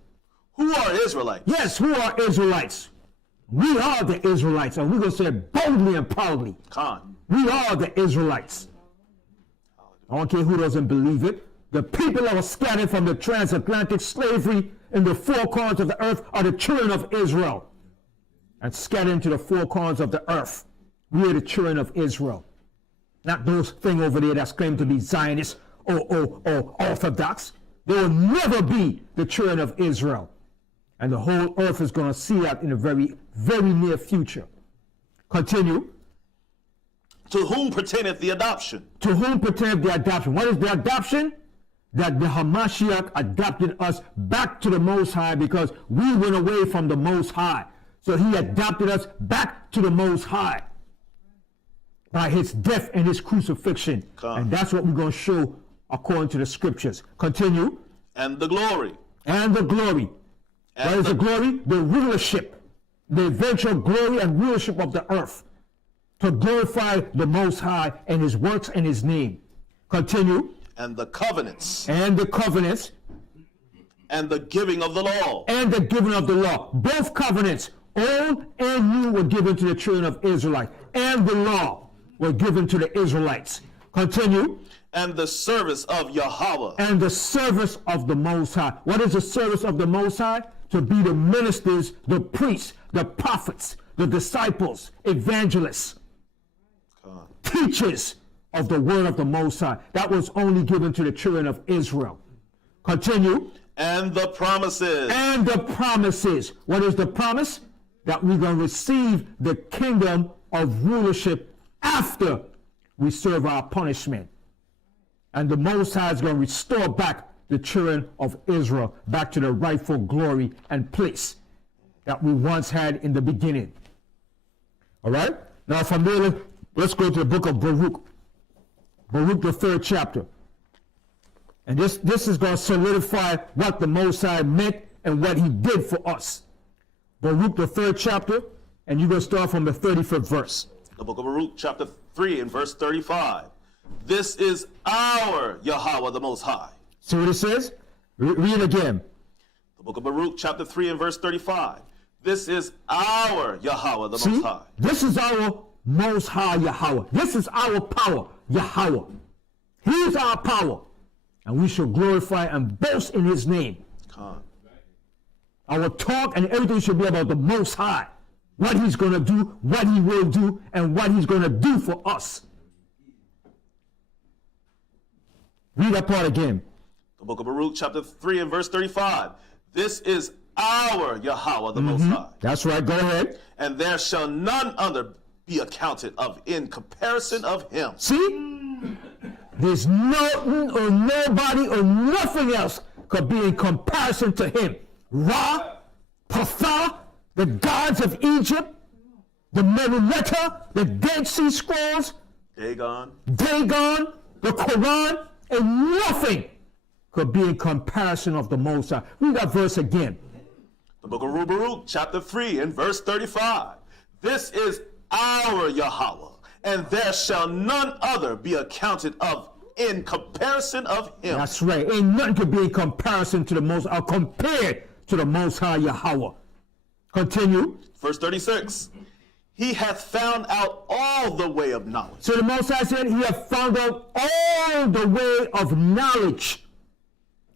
Who are Israelites? Yes, who are Israelites? We are the Israelites, and we're going to say it boldly and proudly. Khan. We are the Israelites. I don't care who doesn't believe it. The people that were scattered from the transatlantic slavery in the four corners of the earth are the children of Israel. And scattered into the four corners of the earth. We are the children of Israel. Not those things over there that's claimed to be Zionists or Orthodox. They will never be the children of Israel. And the whole earth is going to see that in a very, very near future. Continue. To whom pertaineth the adoption? To whom pertaineth the adoption? What is the adoption? That the Mashayach adopted us back to the Most High because we went away from the Most High. So he adopted us back to the Most High by his death and his crucifixion. And that's what we're going to show according to the scriptures. Continue. And the glory. And the glory. And what is the glory? The rulership, the eventual glory and rulership of the earth, to glorify the Most High and his works and his name. Continue. And the covenants. And the covenants. And the giving of the law. And the giving of the law. Both covenants, old and new, were given to the children of Israelites. And the law were given to the Israelites. Continue. And the service of Yahweh. And the service of the Most High. What is the service of the Most High? To be the ministers, the priests, the prophets, the disciples, evangelists, teachers of the word of the Most High. That was only given to the children of Israel. Continue. And the promises. And the promises. What is the promise? That we're going to receive the kingdom of rulership after we serve our punishment. And the Most High is going to restore back the children of Israel back to the rightful glory and place that we once had in the beginning. All right? Now from there, let's go to the book of Baruch. Baruch, the 3rd chapter. And this is going to solidify what the Most High meant and what he did for us. Baruch, the 3rd chapter, and you're going to start from the 35th verse. The book of Baruch, chapter 3 and verse 35. This is our Yahweh, the Most High. See what it says? Read it again. The book of Baruch, chapter 3 and verse 35. This is our Yahweh, the Most High. This is our Most High Yahweh. This is our power, Yahweh. He is our power. And we shall glorify and boast in his name. Our talk and everything should be about the Most High. What he's going to do, what he will do, and what he's going to do for us. Read that part again. The book of Baruch, chapter 3 and verse 35. This is our Yahweh, the Most High. That's right. Go ahead. And there shall none other be accounted of in comparison of him. See? There's nothing or nobody or nothing else could be in comparison to him. Ra, Patha, the gods of Egypt, the Merulletta, the Dead Sea Scrolls, Dagon, the Quran, and nothing could be in comparison of the Most High. Read that verse again. The book of Baruch, chapter 3 and verse 35. This is our Yahweh, and there shall none other be accounted of in comparison of him. That's right. Ain't nothing could be in comparison to the Most High, compared to the Most High Yahweh. Continue. Verse 36. He hath found out all the way of knowledge. So the Most High said he hath found out all the way of knowledge.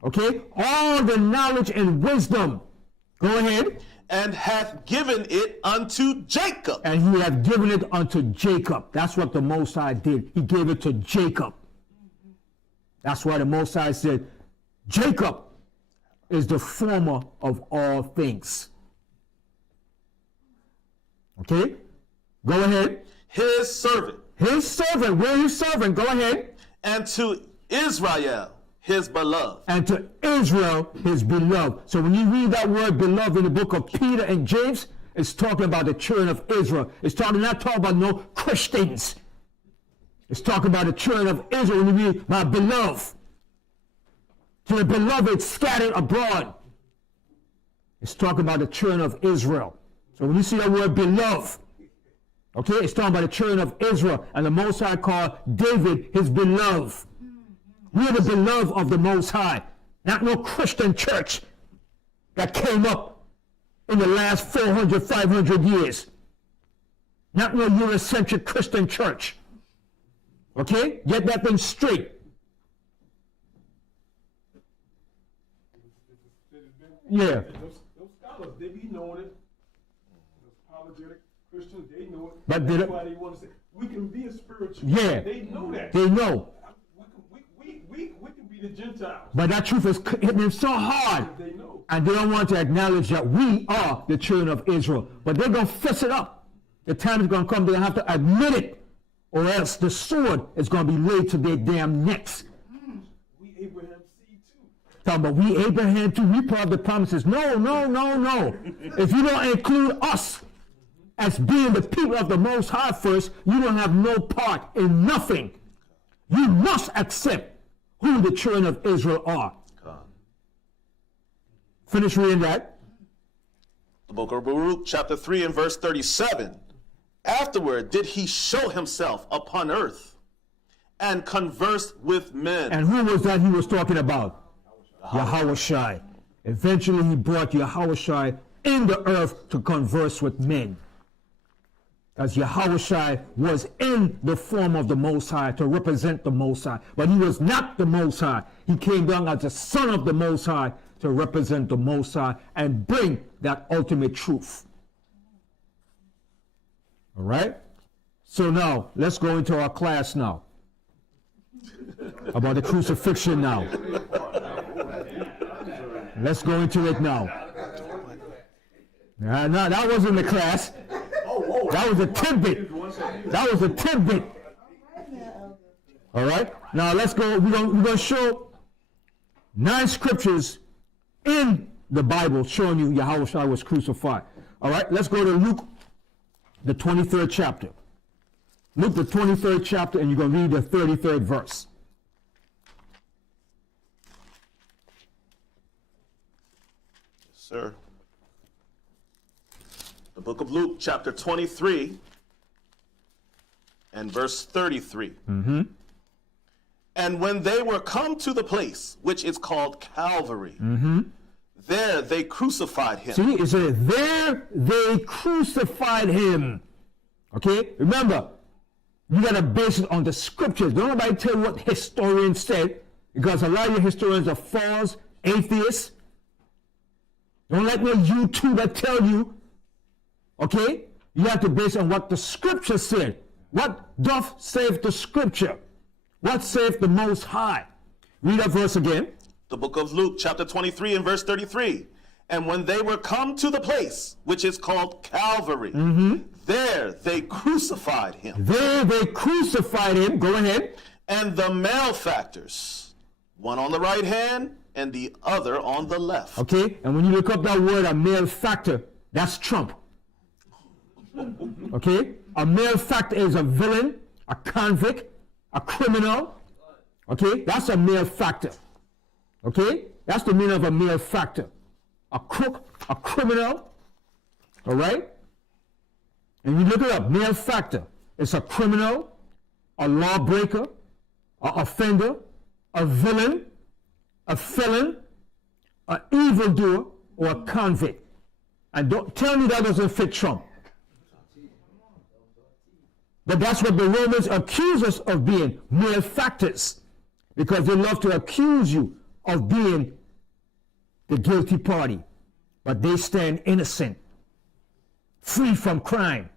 Okay? All the knowledge and wisdom. Go ahead. And hath given it unto Jacob. And he hath given it unto Jacob. That's what the Most High did. He gave it to Jacob. That's why the Most High said, Jacob is the former of all things. Okay? Go ahead. His servant. His servant. Where is his servant? Go ahead. And to Israel, his beloved. And to Israel, his beloved. So when you read that word beloved in the book of Peter and James, it's talking about the children of Israel. It's not talking about no Christians. It's talking about the children of Israel. When you read, my beloved, to the beloved scattered abroad. It's talking about the children of Israel. So when you see that word beloved, okay, it's talking about the children of Israel. And the Most High called David his beloved. We are the beloved of the Most High. Not no Christian church that came up in the last 400, 500 years. Not no Eurocentric Christian church. Okay? Get that thing straight. Yeah. Those scholars, they be knowing it. Those apologetic Christians, they know it. But that's why they want to say, we can be a spiritual. Yeah. They know that. They know. We can be the Gentiles. But that truth is hitting them so hard. They know. And they don't want to acknowledge that we are the children of Israel. But they're going to fess it up. The time is going to come, they're going to have to admit it. Or else the sword is going to be laid to their damn necks. We Abraham's seed too. Talking about we Abraham too, we part of the promises. No, no, no, no. If you don't include us as being the people of the Most High first, you don't have no part in nothing. You must accept who the children of Israel are. Finish reading that. The book of Baruch, chapter 3 and verse 37. Afterward did he show himself upon earth and converse with men. And who was that he was talking about? Yahushai. Eventually he brought Yahushai in the earth to converse with men. As Yahushai was in the form of the Most High to represent the Most High. But he was not the Most High. He came down as the Son of the Most High to represent the Most High and bring that ultimate truth. All right? So now, let's go into our class now. About the crucifixion now. Let's go into it now. No, that wasn't the class. That was a tidbit. That was a tidbit. All right? Now let's go. We're going to show 9 scriptures in the Bible showing you Yahushua was crucified. All right? Let's go to Luke, the 23rd chapter. Luke, the 23rd chapter, and you're going to read the 33rd verse. Yes, sir. The book of Luke, chapter 23 and verse 33. And when they were come to the place which is called Calvary, there they crucified him. See, it said, there they crucified him. Okay? Remember, you got to base it on the scriptures. Don't nobody tell you what historians said, because a lot of your historians are false, atheists. Don't let no YouTuber tell you. Okay? You have to base on what the scripture said. What doth save the scripture? What saith the Most High? Read that verse again. The book of Luke, chapter 23 and verse 33. And when they were come to the place which is called Calvary, there they crucified him. There they crucified him. Go ahead. And the malefactors, one on the right hand and the other on the left. Okay? And when you look up that word, a malefactor, that's Trump. Okay? A malefactor is a villain, a convict, a criminal. Okay? That's a malefactor. Okay? That's the meaning of a malefactor. A crook, a criminal. All right? And you look it up, malefactor. It's a criminal, a lawbreaker, an offender, a villain, a felon, an evildoer, or a convict. And don't tell me that doesn't fit Trump. But that's what the Romans accuse us of being, malefactors, because they love to accuse you of being the guilty party. But they stand innocent, free from crime.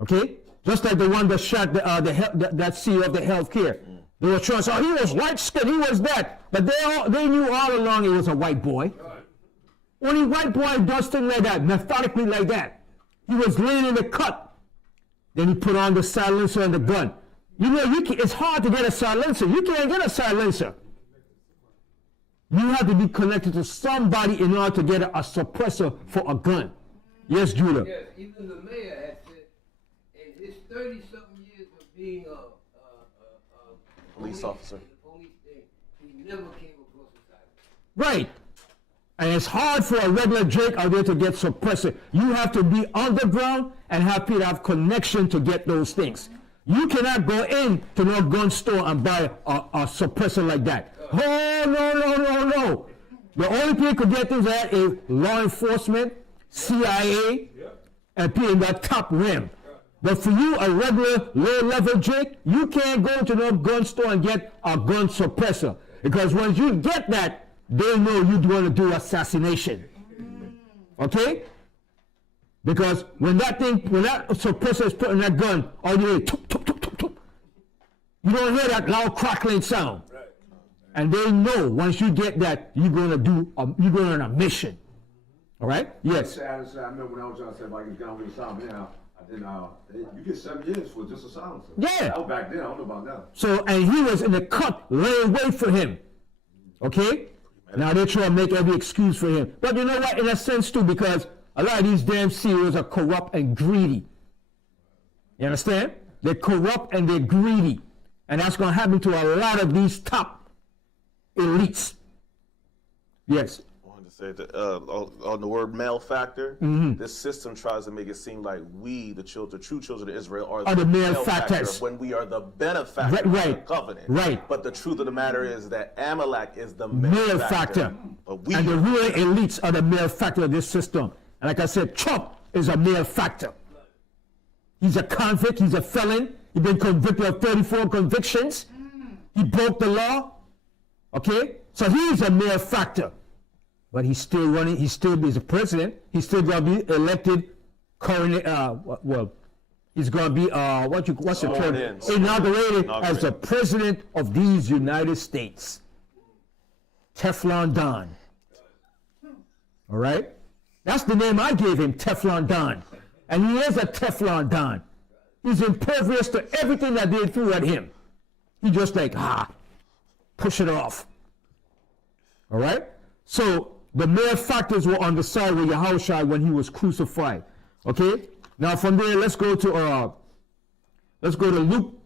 Okay? Just like the one that shot that CEO of the healthcare. They were trying to say, oh, he was light-skinned, he was that. But they knew all along it was a white boy. Only white boy does things like that, methodically like that. He was laying in the cut. Then he put on the silencer and the gun. You know, it's hard to get a silencer. You can't get a silencer. You have to be connected to somebody in order to get a suppressor for a gun. Yes, Judah? Yes, even the mayor had said in his 30-something years of being a Police officer. the police thing, he never came across a silencer. Right. And it's hard for a regular Jake out there to get suppressor. You have to be underground and have people have connection to get those things. You cannot go in to no gun store and buy a suppressor like that. Oh, no. The only people who could get things like that is law enforcement, CIA, and people in that top rim. But for you, a regular low-level Jake, you can't go to no gun store and get a gun suppressor. Because once you get that, they know you're going to do assassination. Okay? Because when that suppressor is put in that gun, all you hear, you don't hear that loud crackling sound. And they know once you get that, you're going on a mission. All right? Yes. I remember when I was trying to say about his gun with the silencer. Now, you get 7 years for just a silencer. Yeah. That was back then. I don't know about now. So, and he was in the cut, laying wait for him. Okay? Now they try to make every excuse for him. But you know what? In a sense too, because a lot of these damn CEOs are corrupt and greedy. You understand? They're corrupt and they're greedy. And that's going to happen to a lot of these top elites. Yes. I wanted to say that on the word male factor, this system tries to make it seem like we, the true children of Israel, are the male factors when we are the benefactor of the covenant. Right. But the truth of the matter is that Amalek is the male factor. And the ruling elites are the male factor of this system. And like I said, Trump is a male factor. He's a convict, he's a felon. He's been convicted of 34 convictions. He broke the law. Okay? So he's a male factor. But he's still running, he's a president. He's still going to be elected, he's going to be, what's the term? Inaugurated as the president of these United States. Teflon Don. All right? That's the name I gave him, Teflon Don. And he is a Teflon Don. He's impervious to everything that they threw at him. He just like, push it off. All right? So the male factors were on the side with Yahushua when he was crucified. Okay? Now from there, let's go to Luke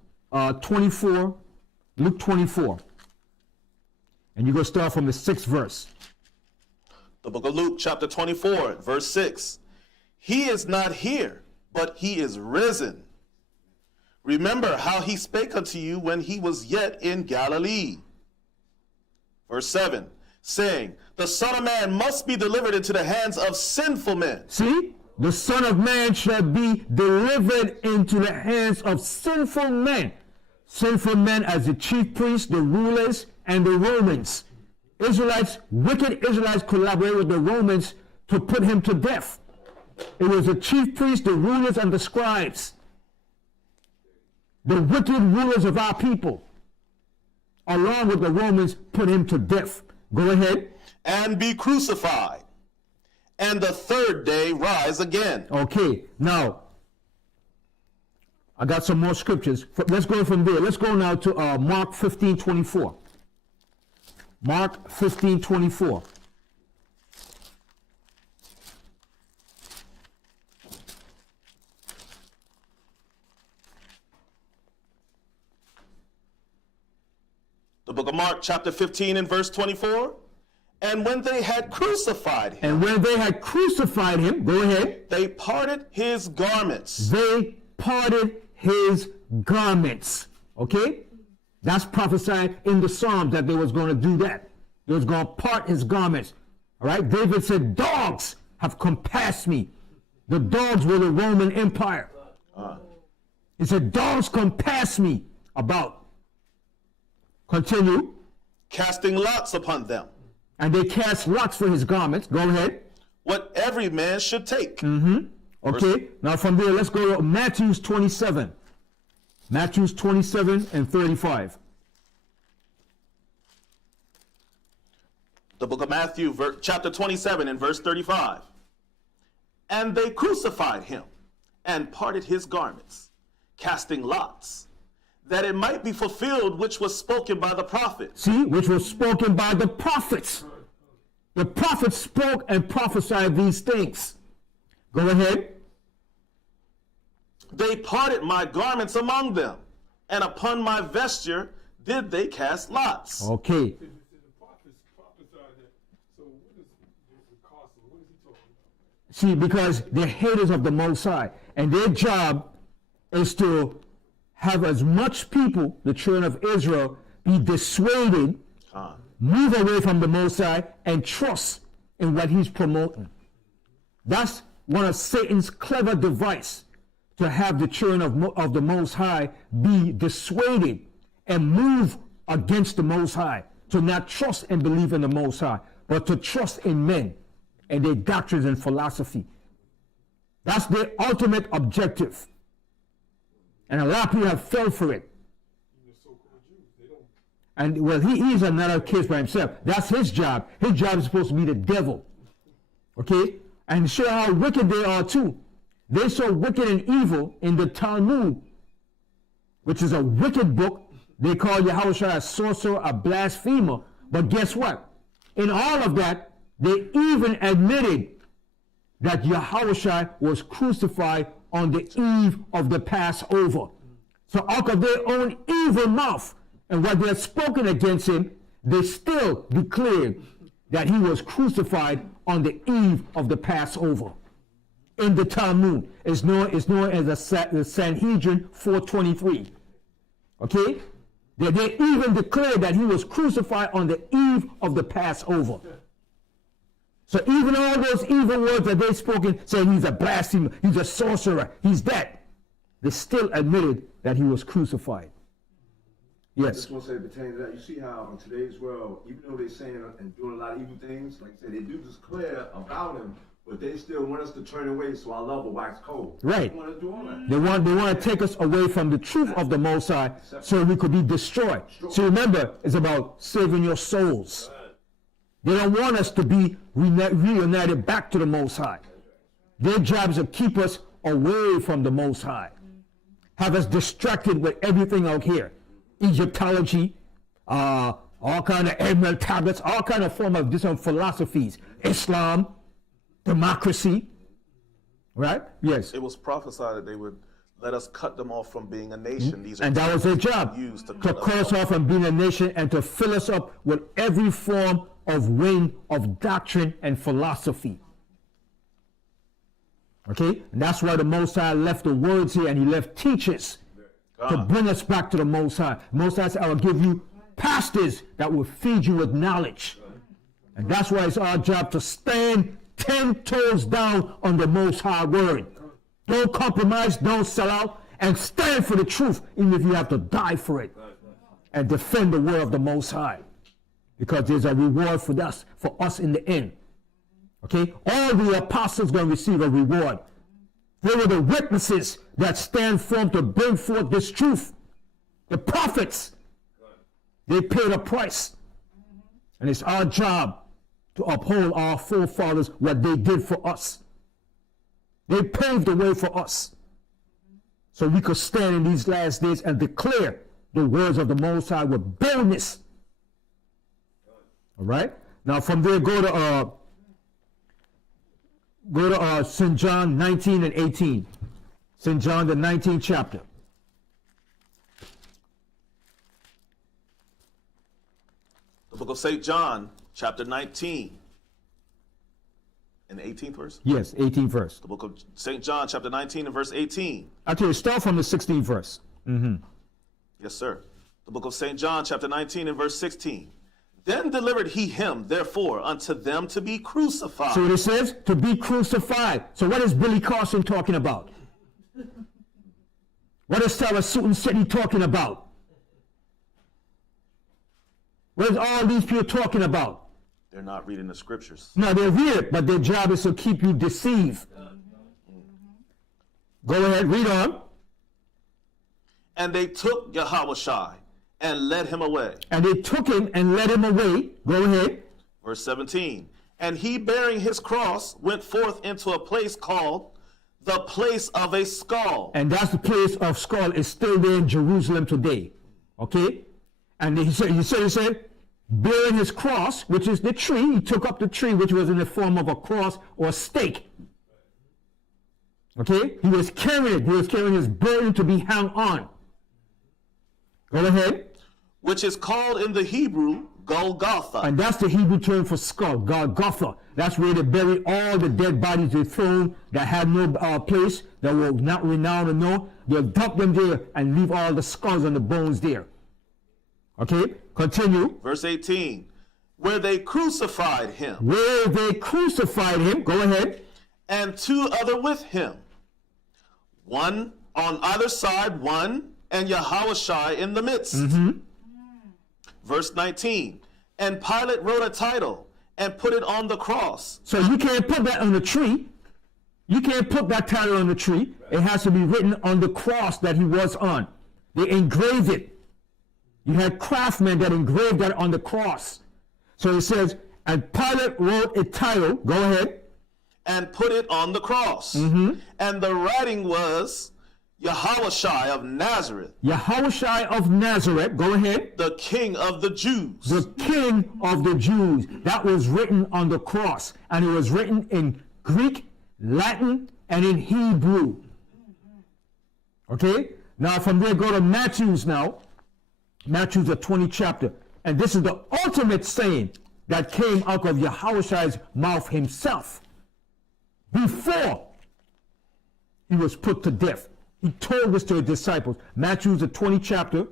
24. Luke 24. And you're going to start from the 6th verse. The book of Luke, chapter 24, verse 6. He is not here, but he is risen. Remember how he spake unto you when he was yet in Galilee. Verse 7, saying, the Son of Man must be delivered into the hands of sinful men. See? The Son of Man shall be delivered into the hands of sinful men. Sinful men as the chief priests, the rulers, and the Romans. Wicked Israelites collaborated with the Romans to put him to death. It was the chief priests, the rulers, and the scribes. The wicked rulers of our people, along with the Romans, put him to death. Go ahead. And be crucified, and the third day rise again. Okay, now, I got some more scriptures. Let's go from there. Let's go now to Mark 15:24. Mark 15:24. The book of Mark, chapter 15 and verse 24. And when they had crucified him. Go ahead. They parted his garments. Okay? That's prophesied in the Psalms that they was going to do that. They was going to part his garments. All right? David said, dogs have compassed me. The dogs were the Roman Empire. He said, dogs compass me about. Continue. Casting lots upon them. And they cast lots for his garments. Go ahead. What every man should take. Okay. Now from there, let's go to Matthew 27. Matthew 27 and 35. The book of Matthew, chapter 27 and verse 35. And they crucified him and parted his garments, casting lots, that it might be fulfilled which was spoken by the prophet. See, which was spoken by the prophets. The prophets spoke and prophesied these things. Go ahead. They parted my garments among them, and upon my vesture did they cast lots. Okay. The prophets prophesied that. So what is the cost of what is he talking about? See, because they're haters of the Most High, and their job is to have as much people, the children of Israel, be dissuaded, move away from the Most High, and trust in what he's promoting. That's one of Satan's clever devices, to have the children of the Most High be dissuaded and move against the Most High, to not trust and believe in the Most High, but to trust in men and their doctrines and philosophy. That's their ultimate objective. And a lot of people have fell for it. Even the so-called Jews, they don't. And well, he's another case by himself. That's his job. His job is supposed to be the devil. Okay? And show how wicked they are too. They're so wicked and evil in the Talmud, which is a wicked book. They call Yahushua a sorcerer, a blasphemer. But guess what? In all of that, they even admitted that Yahushua was crucified on the eve of the Passover. So out of their own evil mouth and what they had spoken against him, they still declared that he was crucified on the eve of the Passover. In the Talmud, it's known as the Sanhedrin 423. Okay? They even declared that he was crucified on the eve of the Passover. So even all those evil words that they spoken, saying he's a blasphemer, he's a sorcerer, he's dead, they still admitted that he was crucified. I Yes. just want to say pertaining to that, you see how in today's world, even though they're saying and doing a lot of evil things, like I said, they do declare about him, but they still want us to turn away, so our love will wax cold. Right. They want to do all that. They want to take us away from the truth of the Most High so we could be destroyed. So remember, it's about saving your souls. They don't want us to be reunited back to the Most High. Their job is to keep us away from the Most High. Have us distracted with everything out here. Egyptology, all kind of emerald tablets, all kind of form of different philosophies. Islam, democracy, right? Yes. It was prophesied that they would let us cut them off from being a nation. These are And that was their job, used to to cut us off from being a nation and to fill us up with every form of wind of doctrine and philosophy. Okay? And that's why the Most High left the words here and he left teachers to bring us back to the Most High. Most High said, I will give you pastors that will feed you with knowledge. And that's why it's our job to stand 10 toes down on the Most High word. Don't compromise, don't sell out, and stand for the truth, even if you have to die for it. And defend the word of the Most High. Because there's a reward for us in the end. Okay? All the apostles going to receive a reward. They were the witnesses that stand firm to bring forth this truth. The prophets, they paid a price. And it's our job to uphold our forefathers, what they did for us. They paved the way for us. So we could stand in these last days and declare the words of the Most High with boldness. All right? Now from there, go to St. John 19 and 18. St. John, the 19th chapter. The book of St. John, chapter 19, and the 18th verse? Yes, 18th verse. The book of St. John, chapter 19, and verse 18. Actually, start from the 16th verse. Yes, sir. The book of St. John, chapter 19, and verse 16. Then delivered he him, therefore, unto them to be crucified. So it says, to be crucified. So what is Billy Carson talking about? What is Sarah Sutton City talking about? What is all these people talking about? They're not reading the scriptures. No, they read it, but their job is to keep you deceived. Go ahead, read on. And they took Yahushua and led him away. And they took him and led him away. Go ahead. Verse 17. And he, bearing his cross, went forth into a place called the place of a skull. And that's the place of skull. It's still there in Jerusalem today. Okay? And he said, bearing his cross, which is the tree. He took up the tree, which was in the form of a cross or a stake. Okay? He was carrying it. He was carrying his burden to be hung on. Go ahead. Which is called in the Hebrew Golgotha. And that's the Hebrew term for skull, Golgotha. That's where they bury all the dead bodies they thrown that had no place, that were not renowned or known. They'll dump them there and leave all the skulls and the bones there. Okay, continue. Verse 18. Where they crucified him. Where they crucified him, go ahead. And two other with him. One on either side, one, and Yahushua in the midst. Verse 19. And Pilate wrote a title and put it on the cross. So you can't put that on the tree. You can't put that title on the tree. It has to be written on the cross that he was on. They engraved it. You had craftsmen that engraved that on the cross. So it says, and Pilate wrote a title, go ahead. And put it on the cross. And the writing was Yahushua of Nazareth. Yahushua of Nazareth, go ahead. The King of the Jews. The King of the Jews. That was written on the cross. And it was written in Greek, Latin, and in Hebrew. Okay? Now from there, go to Matthew's now. Matthew's the 20th chapter. And this is the ultimate saying that came out of Yahushua's mouth himself. Before he was put to death. He told this to his disciples. Matthew's the 20th chapter,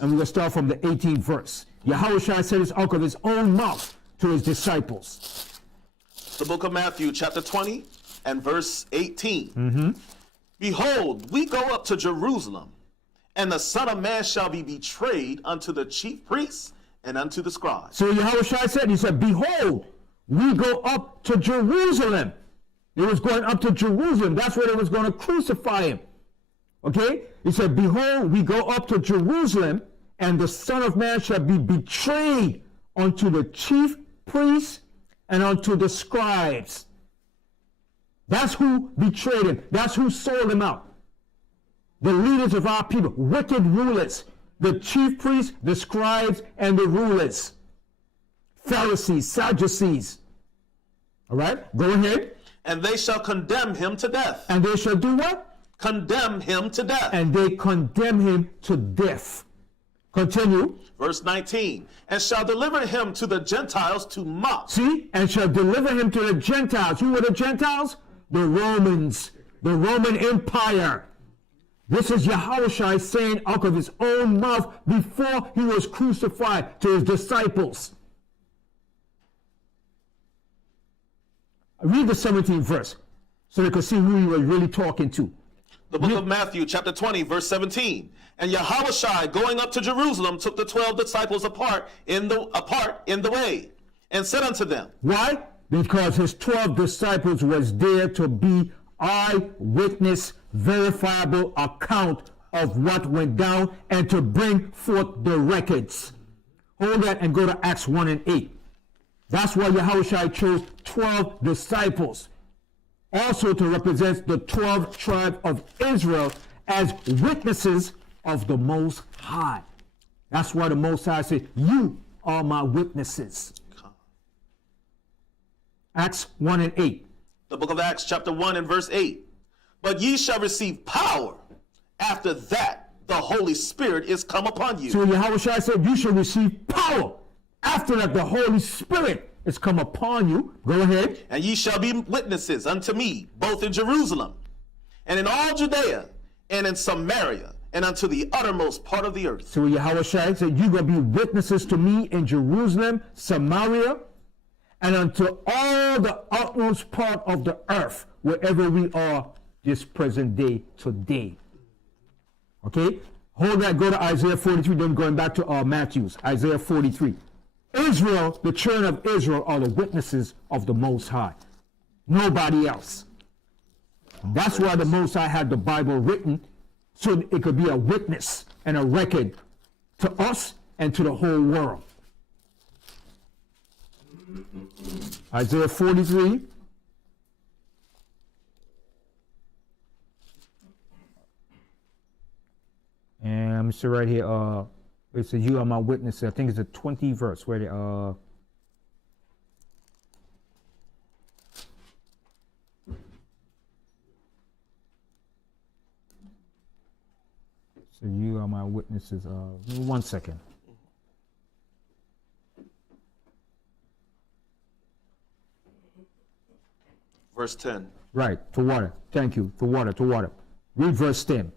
and we're going to start from the 18th verse. Yahushua said this out of his own mouth to his disciples. The book of Matthew, chapter 20, and verse 18. Behold, we go up to Jerusalem, and the Son of Man shall be betrayed unto the chief priests and unto the scribes. So Yahushua said, he said, behold, we go up to Jerusalem. It was going up to Jerusalem. That's where they was going to crucify him. Okay? He said, behold, we go up to Jerusalem, and the Son of Man shall be betrayed unto the chief priests and unto the scribes. That's who betrayed him. That's who sold him out. The leaders of our people, wicked rulers, the chief priests, the scribes, and the rulers. Pharisees, Sadducees. All right? Go ahead. And they shall condemn him to death. And they shall do what? Condemn him to death. And they condemn him to death. Continue. Verse 19. And shall deliver him to the Gentiles to mock. See? And shall deliver him to the Gentiles. Who were the Gentiles? The Romans. The Roman Empire. This is Yahushua saying out of his own mouth before he was crucified to his disciples. Read the 17th verse so they could see who he was really talking to. The book of Matthew, chapter 20, verse 17. And Yahushua, going up to Jerusalem, took the 12 disciples apart in the way, and said unto them. Why? Because his 12 disciples was there to be eyewitness, verifiable account of what went down and to bring forth the records. Hold that and go to Acts 1 and 8. That's why Yahushua chose 12 disciples, also to represent the 12 tribes of Israel as witnesses of the Most High. That's why the Most High said, you are my witnesses. Acts 1 and 8. The book of Acts, chapter 1 and verse 8. But ye shall receive power after that the Holy Spirit is come upon you. So Yahushua said, you shall receive power. After that, the Holy Spirit is come upon you. Go ahead. And ye shall be witnesses unto me, both in Jerusalem, and in all Judea, and in Samaria, and unto the uttermost part of the earth. So Yahushua said, you're going to be witnesses to me in Jerusalem, Samaria, and unto all the utmost part of the earth, wherever we are this present day today. Okay? Hold that, go to Isaiah 43, then going back to Matthew's, Isaiah 43. Israel, the children of Israel, are the witnesses of the Most High. Nobody else. That's why the Most High had the Bible written, so it could be a witness and a record to us and to the whole world. Isaiah 43. And let me see right here. It says, you are my witness. I think it's the 20th verse where so you are my witnesses. 1 second. Verse 10. Right, to water. Thank you. To water. Read verse 10.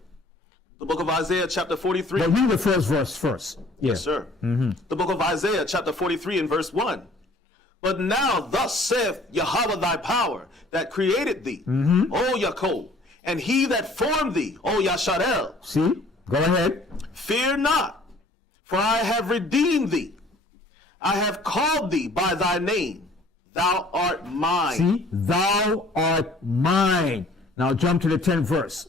The book of Isaiah, chapter 43. But read the first verse first. Yeah. Yes, sir. The book of Isaiah, chapter 43, and verse 1. But now thus saith Yahweh thy power that created thee, O Yaakov, and he that formed thee, O Yasharel. See? Go ahead. Fear not, for I have redeemed thee. I have called thee by thy name. Thou art mine. See? Thou art mine. Now jump to the 10th verse.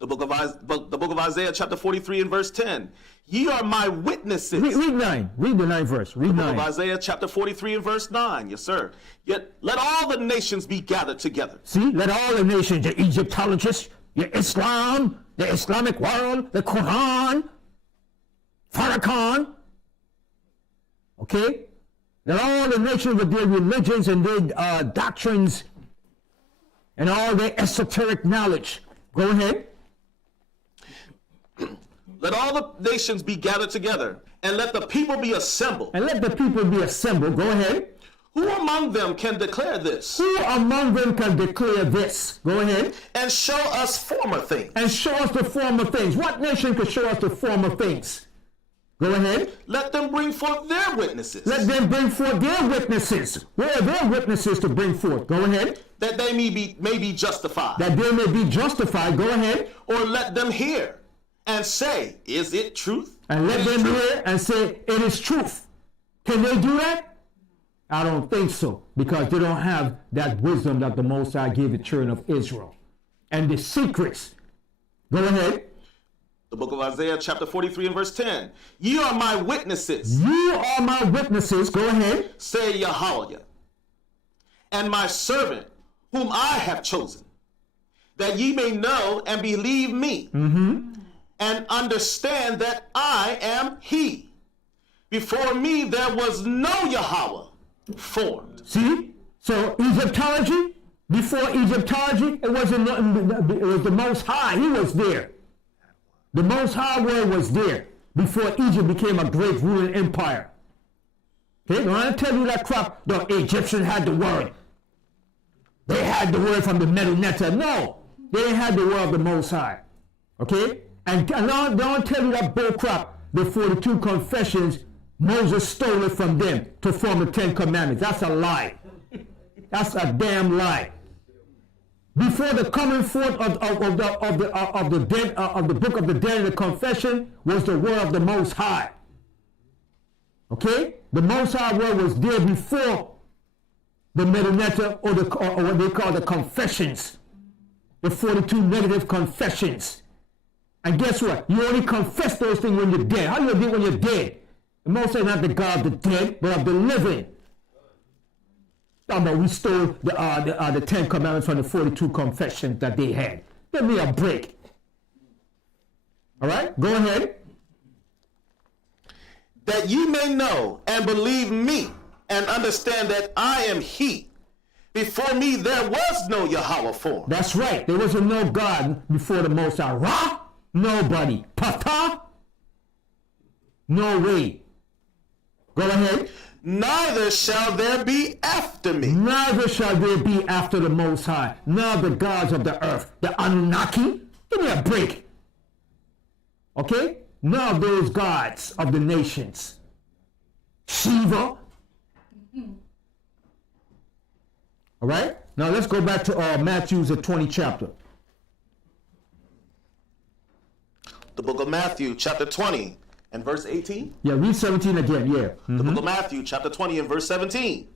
The book of Isaiah, chapter 43, and verse 10. Ye are my witnesses. Read 9. Read the 9th verse. Read Book of 9. Isaiah chapter 43 and verse 9. Yes, sir. Yet let all the nations be gathered together. See, let all the nations, the Egyptologists, your Islam, the Islamic world, the Quran, Farrakhan, okay? Let all the nations with their religions and their doctrines and all their esoteric knowledge. Go ahead. Let all the nations be gathered together, and let the people be assembled. And let the people be assembled. Go ahead. Who among them can declare this? Who among them can declare this? Go ahead. And show us former things. And show us the former things. What nation can show us the former things? Go ahead. Let them bring forth their witnesses. Let them bring forth their witnesses. Where are their witnesses to bring forth? Go ahead. That they may be justified. That they may be justified. Go ahead. Or let them hear and say, is it truth? And let them hear and say, it is truth. Can they do that? I don't think so, because they don't have that wisdom that the Most High gave the children of Israel. And the secrets. Go ahead. The book of Isaiah chapter 43 and verse 10. Ye are my witnesses. You are my witnesses. Go ahead. Say Yahweh. And my servant, whom I have chosen, that ye may know and believe me, and understand that I am he. Before me there was no Yahweh formed. See? So Egyptology, before Egyptology, it was the Most High. He was there. The Most High word was there before Egypt became a great ruling empire. Okay, when I tell you that crap, the Egyptians had the word. They had the word from the Medu Neter. No, they had the word of the Most High. Okay? And don't tell you that bull crap. The 42 confessions, Moses stole it from them to form the 10 commandments. That's a lie. That's a damn lie. Before the coming forth of the dead, of the book of the dead and the confession was the word of the Most High. Okay? The Most High word was there before the Medu Neter or what they call the confessions. The 42 negative confessions. And guess what? You only confess those things when you're dead. How do you do it when you're dead? The Most High is not the God of the dead, but of the living. We stole the 10 commandments from the 42 confessions that they had. Give me a break. All right? Go ahead. That ye may know and believe me and understand that I am he. Before me there was no Yahweh formed. That's right. There wasn't no God before the Most High. Ra? Nobody. Pata? No way. Go ahead. Neither shall there be after me. Neither shall there be after the Most High. None of the gods of the earth. The Anunnaki? Give me a break. Okay? None of those gods of the nations. Shiva. All right? Now let's go back to Matthew's 20th chapter. The book of Matthew chapter 20 and verse 18. Yeah, read 17 again, yeah. The book of Matthew chapter 20 and verse 17.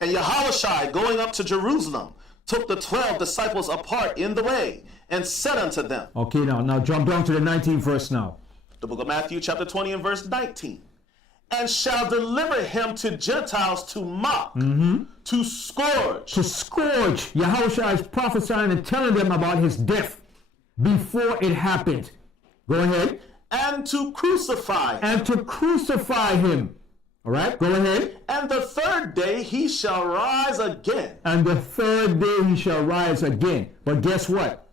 And Yahushua, going up to Jerusalem, took the 12 disciples apart in the way and said unto them. Okay, now jump down to the 19th verse now. The book of Matthew chapter 20 and verse 19. And shall deliver him to Gentiles to mock, to scourge. To scourge. Yahushua is prophesying and telling them about his death before it happened. Go ahead. And to crucify him. And to crucify him. All right, go ahead. And the third day he shall rise again. And the third day he shall rise again. But guess what?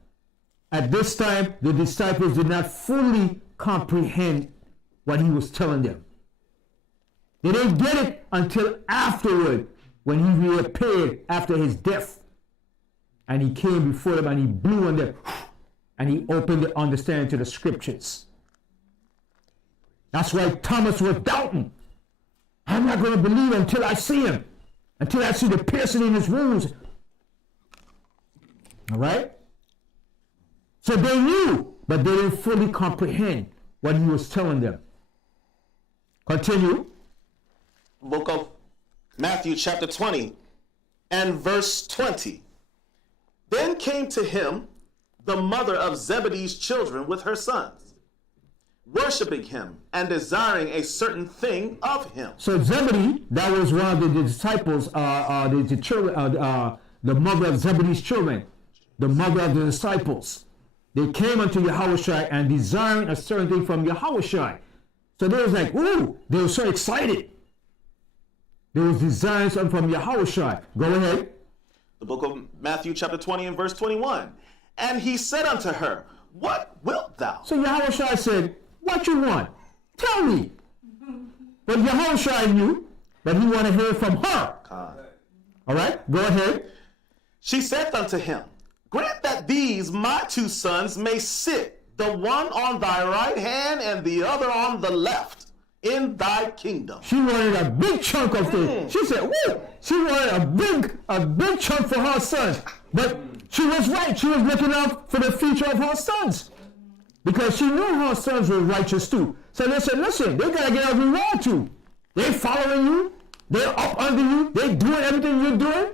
At this time, the disciples did not fully comprehend what he was telling them. They didn't get it until afterward, when he reappeared after his death. And he came before them and he blew on them. And he opened the understanding to the scriptures. That's why Thomas was doubting. I'm not going to believe until I see him. Until I see the piercing in his wounds. All right? So they knew, but they didn't fully comprehend what he was telling them. Continue. Book of Matthew chapter 20 and verse 20. Then came to him the mother of Zebedee's children with her sons, worshiping him and desiring a certain thing of him. So Zebedee, that was one of the disciples, the children, the mother of Zebedee's children, the mother of the disciples. They came unto Yahushua and desiring a certain thing from Yahushua. So they was like, ooh, they were so excited. They was desiring something from Yahushua. Go ahead. The book of Matthew chapter 20 and verse 21. And he said unto her, what wilt thou? So Yahushua said, what you want? Tell me. But Yahushua knew that he wanted to hear from her. All right, go ahead. She said unto him, grant that these my two sons may sit, the one on thy right hand and the other on the left, in thy kingdom. She wanted a big chunk of things. She said, woo! She wanted a big chunk for her sons. But she was right. She was looking out for the future of her sons. Because she knew her sons were righteous too. So they said, listen, they got to get a reward too. They're following you. They're up under you. They're doing everything you're doing.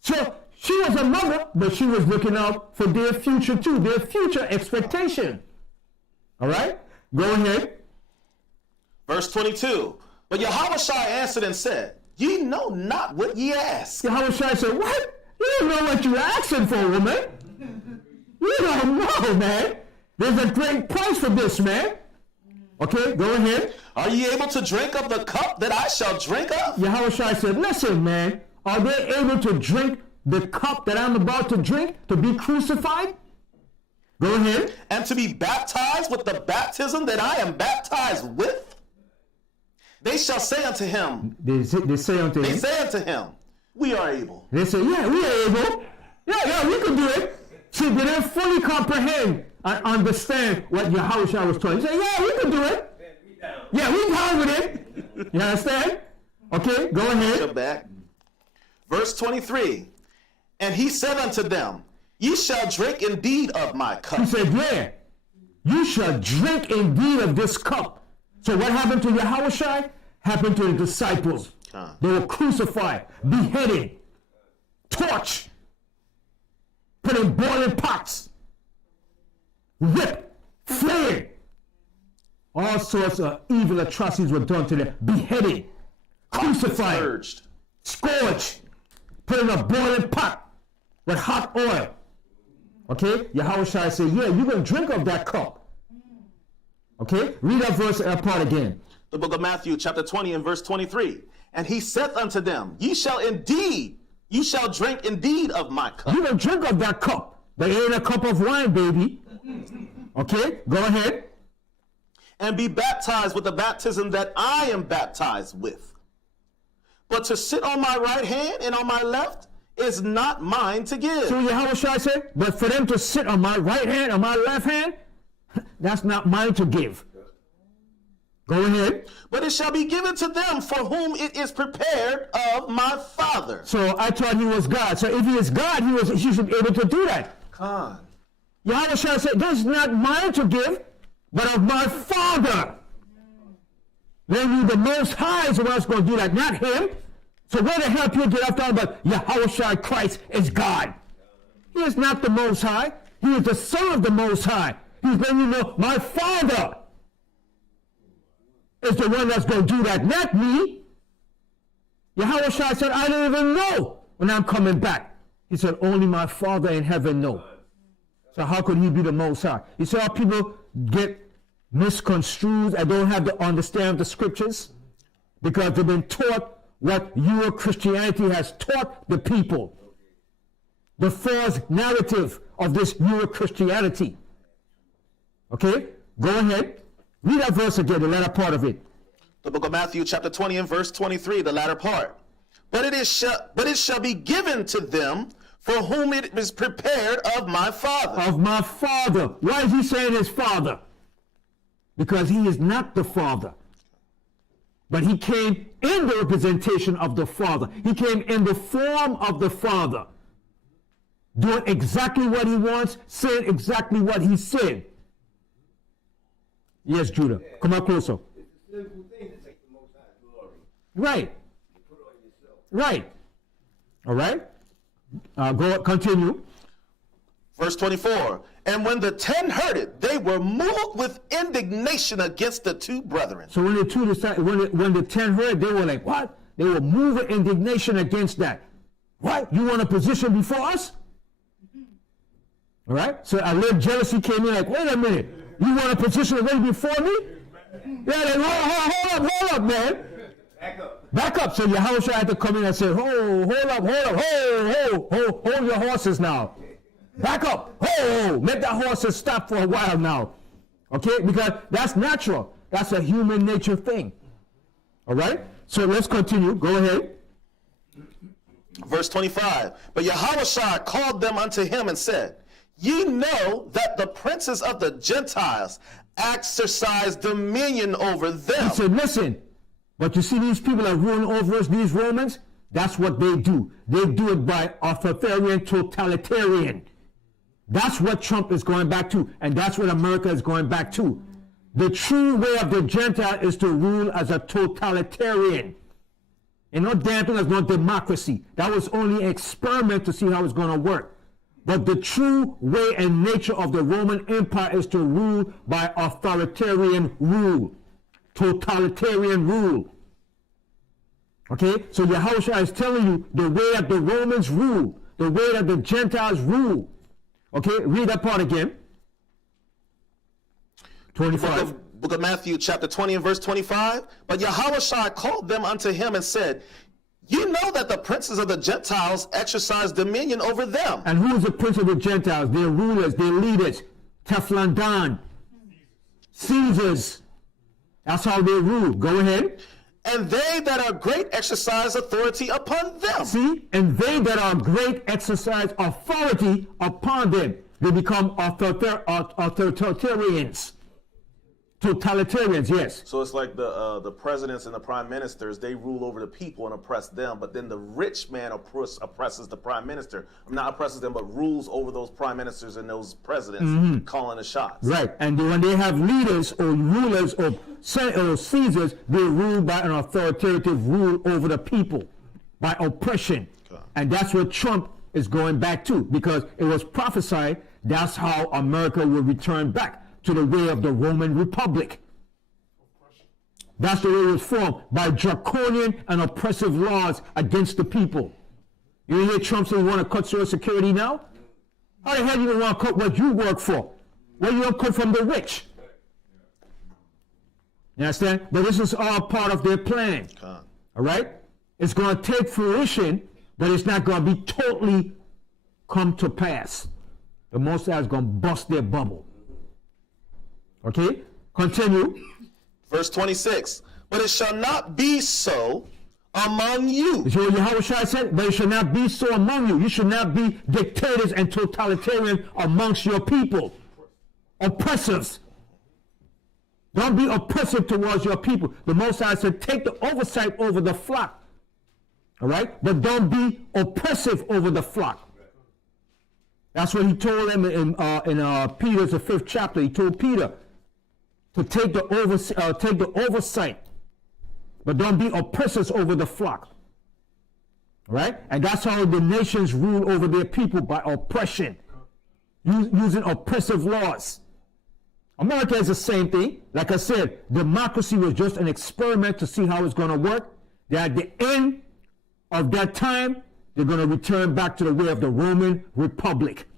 So she was a mother, but she was looking out for their future too, their future expectation. All right? Go ahead. Verse 22. But Yahushua answered and said, ye know not what ye ask. Yahushua said, what? You don't know what you're asking for, woman. You don't know, man. There's a great price for this, man. Okay, go ahead. Are ye able to drink of the cup that I shall drink of? Yahushua said, listen, man. Are they able to drink the cup that I'm about to drink, to be crucified? Go ahead. And to be baptized with the baptism that I am baptized with? They shall say unto him. They say unto him. We are able. They say, yeah, we are able. Yeah, we can do it. See, they didn't fully comprehend and understand what Yahushua was telling. He said, yeah, we can do it. Yeah, we down with it. You understand? Okay, go ahead. Back. Verse 23. And he said unto them, ye shall drink indeed of my cup. He said, yeah, you shall drink indeed of this cup. So what happened to Yahushua? Happened to the disciples. They were crucified, beheaded, torched, put in boiling pots, whipped, flayed. All sorts of evil atrocities were done to them. Beheaded, crucified, scourged, put in a boiling pot with hot oil. Okay? Yahushua said, yeah, you're going to drink of that cup. Okay? Read that verse part again. The book of Matthew chapter 20 and verse 23. And he saith unto them, ye shall drink indeed of my cup. You can drink of that cup, but it ain't a cup of wine, baby. Okay? Go ahead. And be baptized with the baptism that I am baptized with. But to sit on my right hand and on my left is not mine to give. So Yahushua said, but for them to sit on my right hand or my left hand, that's not mine to give. Go ahead. But it shall be given to them for whom it is prepared of my Father. So I thought he was God. So if he is God, he should be able to do that. Yahushua said, this is not mine to give, but of my Father. Then you, the Most High, is the one that's going to do that, not him. So where the hell people get off talking about Yahushua Christ is God? He is not the Most High. He is the Son of the Most High. He's letting you know, my Father is the one that's going to do that, not me. Yahushua said, I don't even know when I'm coming back. He said, only my Father in heaven knows. So how could he be the Most High? You see how people get misconstrued and don't have the understanding of the scriptures? Because they've been taught what your Christianity has taught the people. The false narrative of this your Christianity. Okay? Go ahead. Read that verse again, the latter part of it. The book of Matthew chapter 20 and verse 23, the latter part. But it shall be given to them for whom it is prepared of my Father. Of my Father. Why is he saying his Father? Because he is not the Father. But he came in the representation of the Father. He came in the form of the Father. Doing exactly what he wants, saying exactly what he said. Yes, Judah. Come on closer. It's a simple thing to take the Most High glory. Right. You put it on yourself. Right. All right. Continue. Verse 24, and when the 10 heard it, they were moved with indignation against the two brethren. So when the two decided, when the 10 heard, they were like, what? They were moved with indignation against that. What? You want a position before us? All right? So a little jealousy came in like, wait a minute. You want a position already before me? Yeah, like, hold up, man. Back up. So Yahushua had to come in and say, hold your horses now. Back up. Make that horses stop for a while now. Okay? Because that's natural. That's a human nature thing. All right? So let's continue. Go ahead. Verse 25, but Yahushua called them unto him and said, ye know that the princes of the Gentiles exercise dominion over them. He said, listen, but you see these people that rule over us, these Romans, that's what they do. They do it by authoritarian, totalitarian. That's what Trump is going back to, and that's what America is going back to. The true way of the Gentile is to rule as a totalitarian. And no damn thing, there's no democracy. That was only an experiment to see how it's going to work. But the true way and nature of the Roman Empire is to rule by authoritarian rule, totalitarian rule. Okay? So Yahushua is telling you the way that the Romans rule, the way that the Gentiles rule. Okay? Read that part again. 25. Book of Matthew chapter 20 and verse 25. But Yahushua called them unto him and said, you know that the princes of the Gentiles exercise dominion over them. And who is the prince of the Gentiles? Their rulers, their leaders. Teflon Don. Caesars. That's how they rule. Go ahead. And they that are great exercise authority upon them. See? And they that are great exercise authority upon them. They become authoritarians. Totalitarians, yes. So it's like the presidents and the prime ministers, they rule over the people and oppress them, but then the rich man oppresses the prime minister. Not oppresses them, but rules over those prime ministers and those presidents, calling the shots. Right, and when they have leaders or rulers or Caesars, they rule by an authoritative rule over the people, by oppression. Okay. And that's what Trump is going back to, because it was prophesied that's how America will return back to the way of the Roman Republic. That's the way it was formed, by draconian and oppressive laws against the people. You hear Trump say you want to cut Social Security now? How the hell do you want to cut what you work for? What you don't cut from the rich? You understand? But this is all part of their plan. All right? It's going to take fruition, but it's not going to be totally come to pass. The Most High is going to bust their bubble. Okay, continue. Verse 26. But it shall not be so among you. You see what Yahushua said? But it shall not be so among you. You should not be dictators and totalitarian amongst your people. Oppressors. Don't be oppressive towards your people. The Most High said, take the oversight over the flock. All right? But don't be oppressive over the flock. That's what he told them in Peter's, the 5th chapter. He told Peter to take the oversight, but don't be oppressors over the flock. Right? And that's how the nations rule over their people, by oppression, using oppressive laws. America is the same thing. Like I said, democracy was just an experiment to see how it's going to work. That at the end of that time, they're going to return back to the way of the Roman Republic.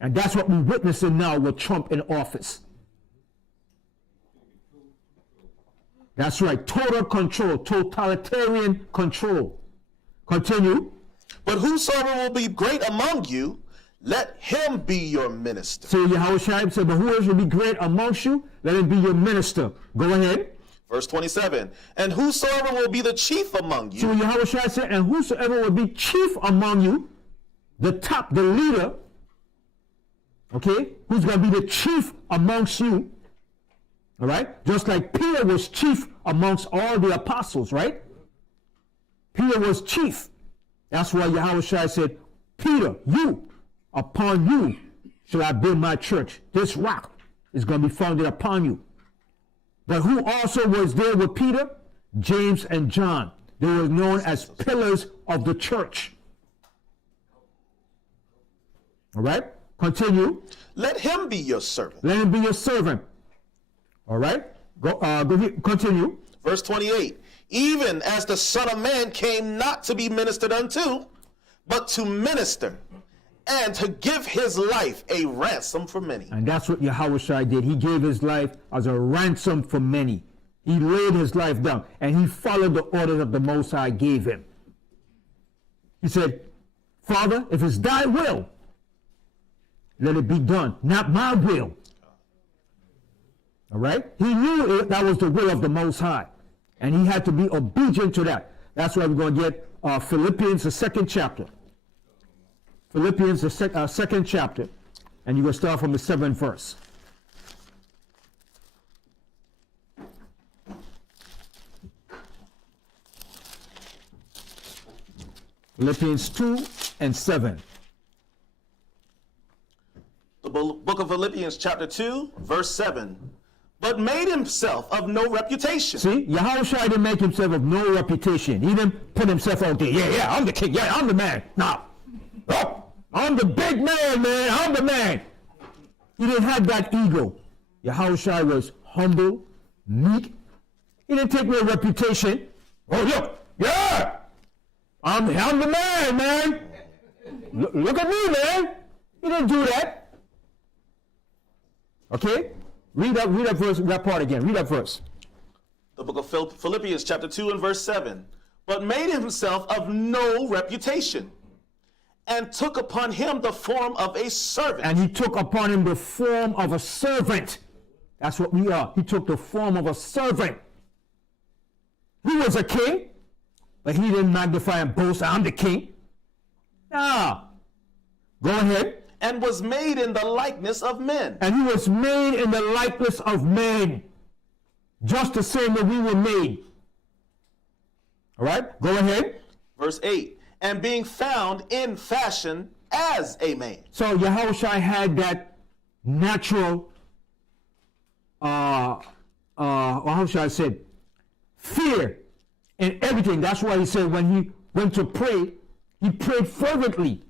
And that's what we're witnessing now with Trump in office. That's right. Total control. Totalitarian control. Continue. But whosoever will be great among you, let him be your minister. So Yahushua said, but whoever will be great amongst you, let him be your minister. Go ahead. Verse 27. And whosoever will be the chief among you. So Yahushua said, and whosoever will be chief among you, the top, the leader, okay, who's going to be the chief amongst you, all right? Just like Peter was chief amongst all the apostles, right? Peter was chief. That's why Yahushua said, Peter, upon you shall I build my church. This rock is going to be founded upon you. But who also was there with Peter? James and John. They were known as pillars of the church. All right? Continue. Let him be your servant. Let him be your servant. All right? Go ahead, continue. Verse 28. Even as the Son of Man came not to be ministered unto, but to minister, and to give his life a ransom for many. And that's what Yahushua did. He gave his life as a ransom for many. He laid his life down, and he followed the orders that the Most High gave him. He said, Father, if it's thy will, let it be done, not my will. All right? He knew that was the will of the Most High, and he had to be obedient to that. That's why we're going to get Philippians, the 2nd chapter. Philippians, the 2nd chapter, and you're going to start from the 7th verse. Philippians 2 and 7. The book of Philippians chapter 2, verse 7. But made himself of no reputation. See, Yahushua didn't make himself of no reputation. He didn't put himself out there. Yeah, I'm the king. Yeah, I'm the man. No. Oh, I'm the big man, man. I'm the man. He didn't have that ego. Yahushua was humble, meek. He didn't take no reputation. Oh, look. Yeah. I'm the man, man. Look at me, man. He didn't do that. Okay? Read that verse, that part again. Read that verse. The book of Philippians chapter 2 and verse 7. But made himself of no reputation, and took upon him the form of a servant. And he took upon him the form of a servant. That's what we are. He took the form of a servant. He was a king, but he didn't magnify and boast, I'm the king. Nah. Go ahead. And was made in the likeness of men. And he was made in the likeness of men, just the same that we were made. All right, go ahead. Verse 8. And being found in fashion as a man. So Yahushua had that natural, how shall I say, fear and everything. That's why he said when he went to pray, he prayed fervently.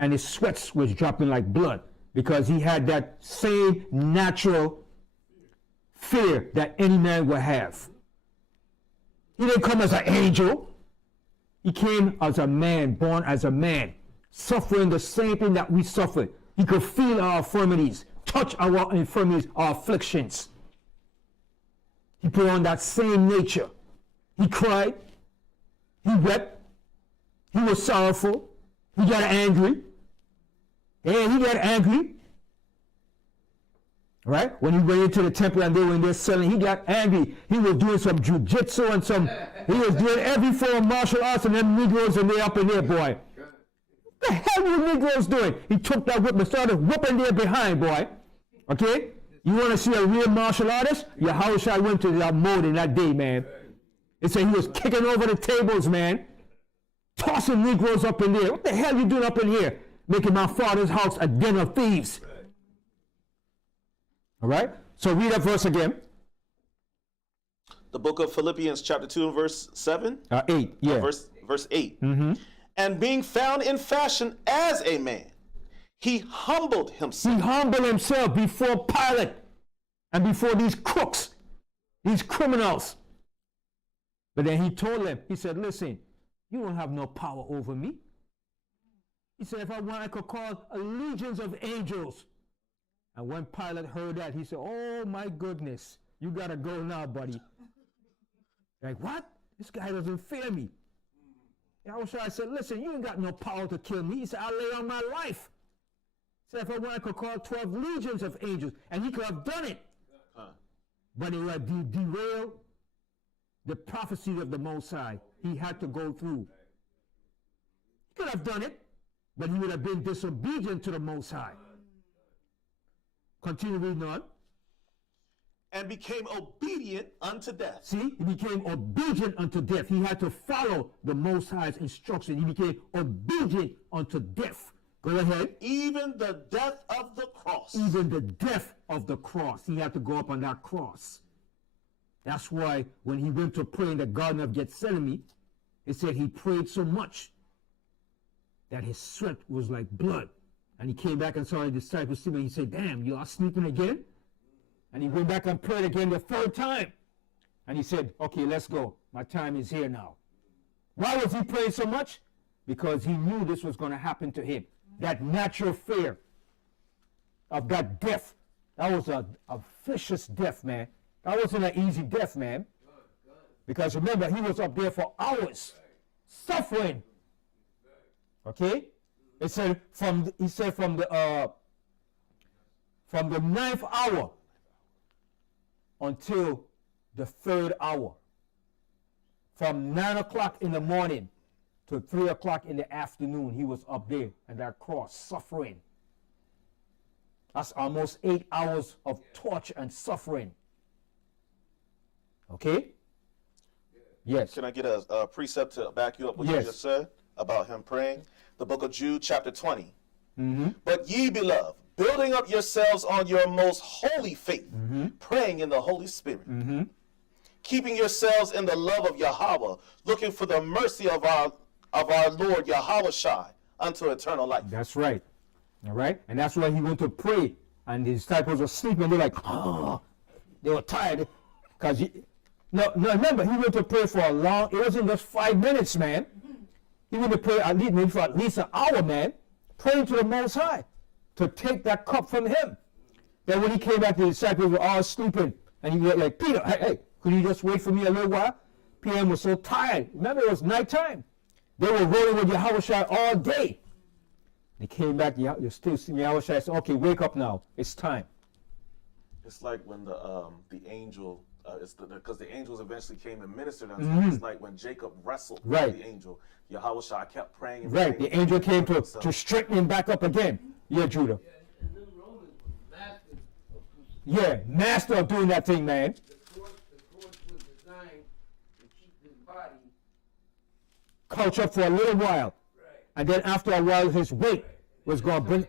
And his sweats was dropping like blood because he had that same natural fear that any man would have. He didn't come as an angel. He came as a man, born as a man, suffering the same thing that we suffered. He could feel our infirmities, touch our infirmities, our afflictions. He put on that same nature. He cried. He wept. He was sorrowful. He got angry. Yeah, he got angry. Right? When he went into the temple and they were in there selling, he got angry. He was doing some jiu-jitsu and he was doing every form of martial arts, and them Negroes and they up in there, boy. What the hell were the Negroes doing? He took that whip and started whooping there behind, boy. Okay? You want to see a real martial artist? Yahushua went to that mode in that day, man. They said he was kicking over the tables, man. Tossing Negroes up in there. What the hell you doing up in here? Making my father's house a den of thieves. All right? So read that verse again. The book of Philippians chapter 2 and verse 7? 8, yeah. Verse 8. Mm-hmm. And being found in fashion as a man, he humbled himself. He humbled himself before Pilate and before these crooks, these criminals. But then he told them, he said, listen, you don't have no power over me. He said, if I want, I could call legions of angels. And when Pilate heard that, he said, oh my goodness, you got to go now, buddy. Like, what? This guy doesn't fear me. I said, listen, you ain't got no power to kill me. He said, I'll lay on my life. He said, if I want, I could call 12 legions of angels. And he could have done it. But it would derail the prophecy of the Most High. He had to go through. He could have done it, but he would have been disobedient to the Most High. Continue reading on. And became obedient unto death. See, he became obedient unto death. He had to follow the Most High's instruction. He became obedient unto death. Go ahead. Even the death of the cross. Even the death of the cross. He had to go up on that cross. That's why when he went to pray in the Garden of Gethsemane, it said he prayed so much that his sweat was like blood. And he came back and saw the disciples sleeping. He said, damn, you are sleeping again? And he went back and prayed again the third time. And he said, okay, let's go. My time is here now. Why was he praying so much? Because he knew this was going to happen to him. That natural fear of that death. That was a vicious death, man. That wasn't an easy death, man. Because remember, he was up there for hours, suffering. Okay? He said from the 9th hour until the 3rd hour. From 9 o'clock in the morning to 3 o'clock in the afternoon, he was up there at that cross, suffering. That's almost 8 hours of torture and suffering. Okay? Yes. Can I get a precept to back you up what you just said about him praying? The book of Jude, chapter 20. But ye, beloved, building up yourselves on your most holy faith, praying in the Holy Spirit, keeping yourselves in the love of Yahweh, looking for the mercy of our Lord Yahweh unto eternal life. That's right. All right? And that's why he went to pray. And the disciples were sleeping. They're like, oh, they were tired. Because no, remember, he went to pray for a long, it wasn't just 5 minutes, man. He went to pray maybe for at least an hour, man, praying to the Most High to take that cup from him. Then when he came back, the disciples were all sleeping. And he was like, Peter, hey, could you just wait for me a little while? Peter was so tired. Remember, it was nighttime. They were rolling with Yahushua all day. They came back, you're still seeing Yahushua. Said, okay, wake up now. It's time. It's like when the angel, because the angels eventually came and ministered unto him. It's like when Jacob wrestled with the angel. Yahushua kept praying and praying. The angel came to straighten him back up again. Yeah, Judah. And them Romans were masters of crucifixion. Master of doing that thing, man. The cross was designed to keep his body Couch up for a little while. right. And then after a while, his weight was going to bring.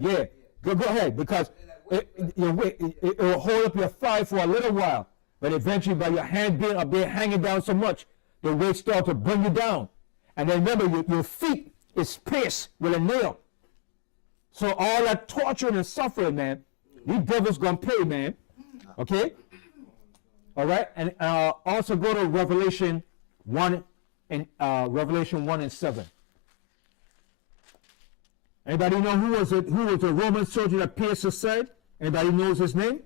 Yeah, go ahead, because it will hold up your thigh for a little while. But eventually, by your hand being up there hanging down so much, the weight starts to bring you down. And then remember, your feet is pierced with a nail. So all that torture and suffering, man, these devils going to pay, man. Okay? All right? And also go to Revelation 1 and Revelation 1 and 7. Anybody know who was the Roman soldier that pierced his side? Anybody knows his name?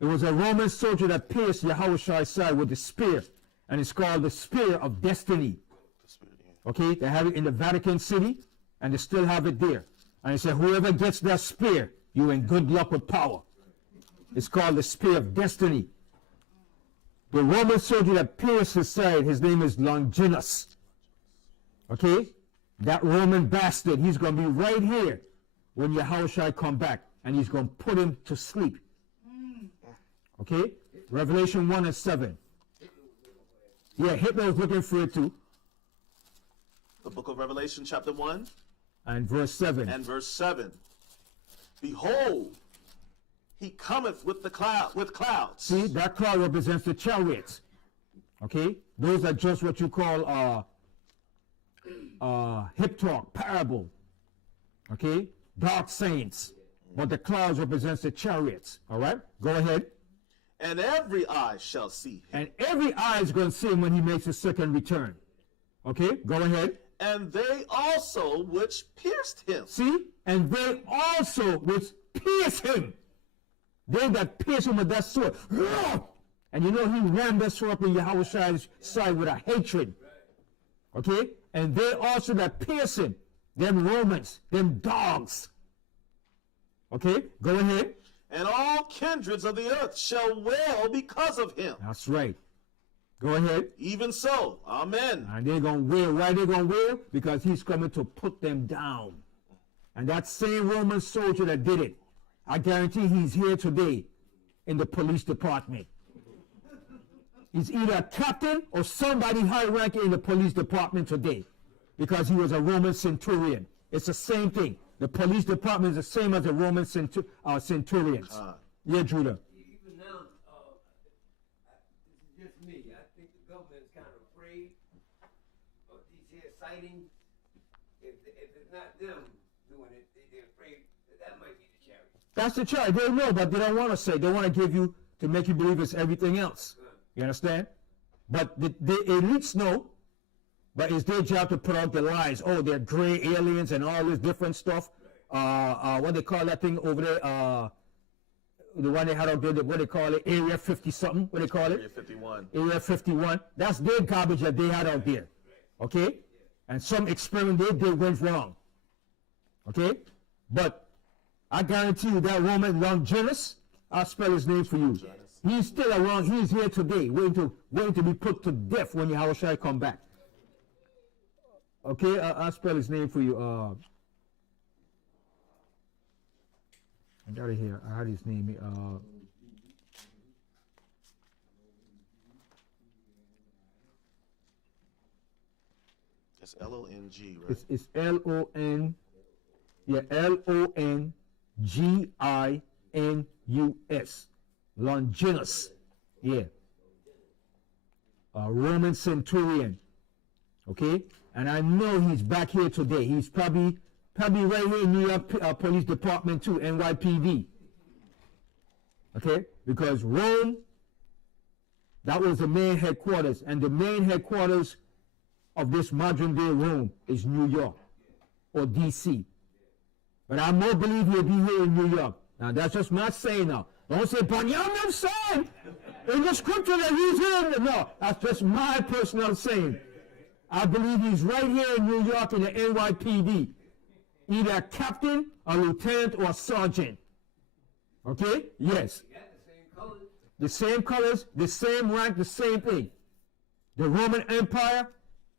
It was a Roman soldier that pierced Yahushua's side with the spear, and it's called the Spear of Destiny. Okay, they have it in the Vatican City, and they still have it there. And it said, whoever gets that spear, you're in good luck with power. It's called the Spear of Destiny. The Roman soldier that pierced his side, his name is Longinus. Okay? That Roman bastard, he's going to be right here when Yahushua come back, and he's going to put him to sleep. Okay? Revelation 1 and 7. Yeah, Hitler was looking for it too. The book of Revelation, chapter 1. And verse 7. And verse 7. Behold, he cometh with clouds. See, that cloud represents the chariots. Okay? Those are just what you call hip talk, parable. Okay? Dark saints. But the clouds represents the chariots. All right? Go ahead. And every eye shall see him. And every eye is going to see him when he makes his second return. Okay? Go ahead. And they also which pierced him. See? And they also which pierced him. They that pierced him with that sword. And you know he rammed that sword up in Yahushua's side with a hatred. Okay? And they also that pierced him. Them Romans. Them dogs. Okay? Go ahead. And all kindreds of the earth shall wail because of him. That's right. Go ahead. Even so, amen. And they're going to wail. Why they going to wail? Because he's coming to put them down. And that same Roman soldier that did it, I guarantee he's here today in the police department. He's either a captain or somebody high-ranking in the police department today because he was a Roman centurion. It's the same thing. The police department is the same as the Roman centurions. Yeah, Judah. Even now, this is just me. I think the government is kind of afraid of these here sightings. if it's not them doing it, they're afraid that might be the charity. That's the charity. They know, but they don't want to say. They want to give you to make you believe it's everything else. You understand? But the elites know, but it's their job to put out the lies. Oh, they're gray aliens and all this different stuff. What they call that thing over there? The one they had out there, what they call it? Area 50 something. What they call it? Area 51. Area 51. That's their garbage that they had out there. Okay? And some experiment they did went wrong. Okay? But I guarantee you that Roman Longinus, I'll spell his name for you. He's still around. He's here today, waiting to be put to death when Yahushua come back. Okay, I'll spell his name for you. I got it here. I had his name. It's L-O-N-G, right? It's L-O-N. Yeah, L-O-N-G-I-N-U-S. Longinus. Yeah. Roman centurion. Okay? And I know he's back here today. He's probably right here in New York Police Department too, NYPD. Okay? Because Rome, that was the main headquarters. And the main headquarters of this modern day Rome is New York or DC. But I more believe he'll be here in New York. Now that's just my saying now. Don't say Banyamyan said in the scripture that he's here. No, that's just my personal saying. I believe he's right here in New York in the NYPD. Either a captain, a lieutenant, or a sergeant. Okay? Yes. You got the same colors. The same colors, the same rank, the same thing. The Roman Empire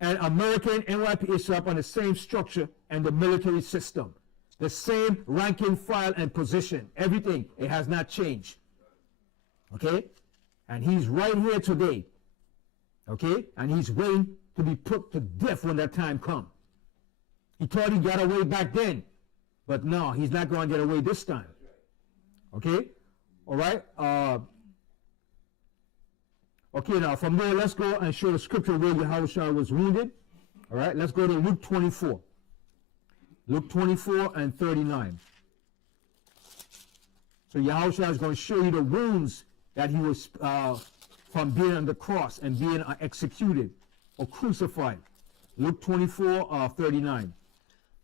and American NYPD is up on the same structure and the military system. The same rank and file and position. Everything. It has not changed. Okay? And he's right here today. Okay? And he's waiting to be put to death when that time comes. He thought he got away back then. But no, he's not going to get away this time. Okay? All right? Okay, now from there, let's go and show the scripture where Yahushua was wounded. All right? Let's go to Luke 24. Luke 24 and 39. So Yahushua is going to show you the wounds that he was from being on the cross and being executed or crucified. Luke 24, 39.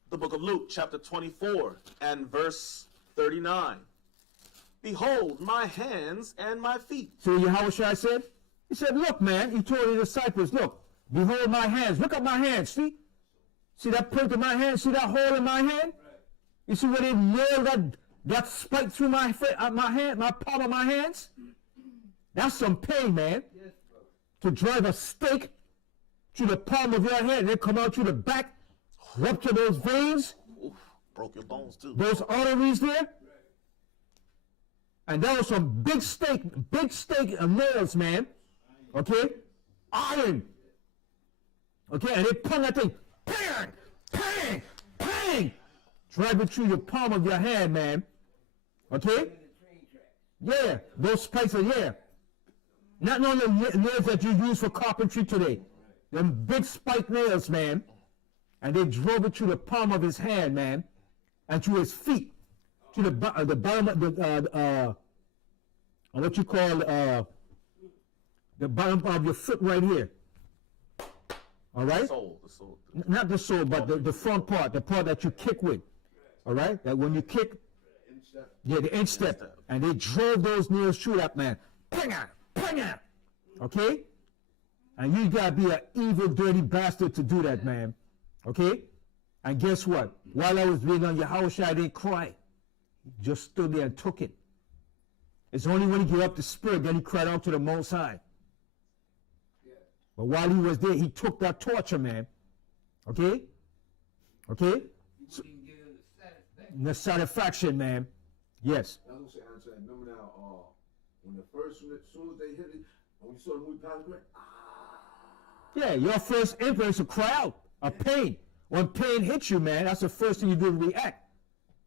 The book of Luke, chapter 24 and verse 39. Behold my hands and my feet. See what Yahushua said? He said, look, man, he told his disciples, look, behold my hands. Look at my hands, see? See that print in my hand? See that hole in my hand? You see where they nailed that spike through my hand, my palm of my hands? That's some pain, man. Yes, bro. To drive a stake through the palm of your hand and then come out through the back, rupture those veins, Oof, broke your bones too. those arteries there. And that was some big stake nails, man. Okay? Iron. Okay? And they put that thing, bang, bang, bang, drive it through your palm of your hand, man. Okay? In the train track. Yeah, those spikes are here. Not only the nails that you use for carpentry today. Them big spike nails, man. And they drove it through the palm of his hand, man. And through his feet. To the bottom of the, what you call, the bottom of your foot right here. All right? The soul. Not the sole, but the front part, the part that you kick with. All right? That when you kick, yeah, the instep. And they drove those nails through that, man. Panga! Panga! Okay? And you gotta be an evil, dirty bastard to do that, man. Okay? And guess what? While I was being on Yahushua, I didn't cry. He just stood there and took it. It's only when he gave up the spirit that he cried out to the Most High. Yeah. But while he was there, he took that torture, man. Okay? Okay? You can give him the satisfaction. The satisfaction, man. Yes. I was gonna say, remember now, when the first, as soon as they hit it, when we saw the movie Pastor, Yeah, your first impulse is to cry out of pain. When pain hits you, man, that's the first thing you do to react.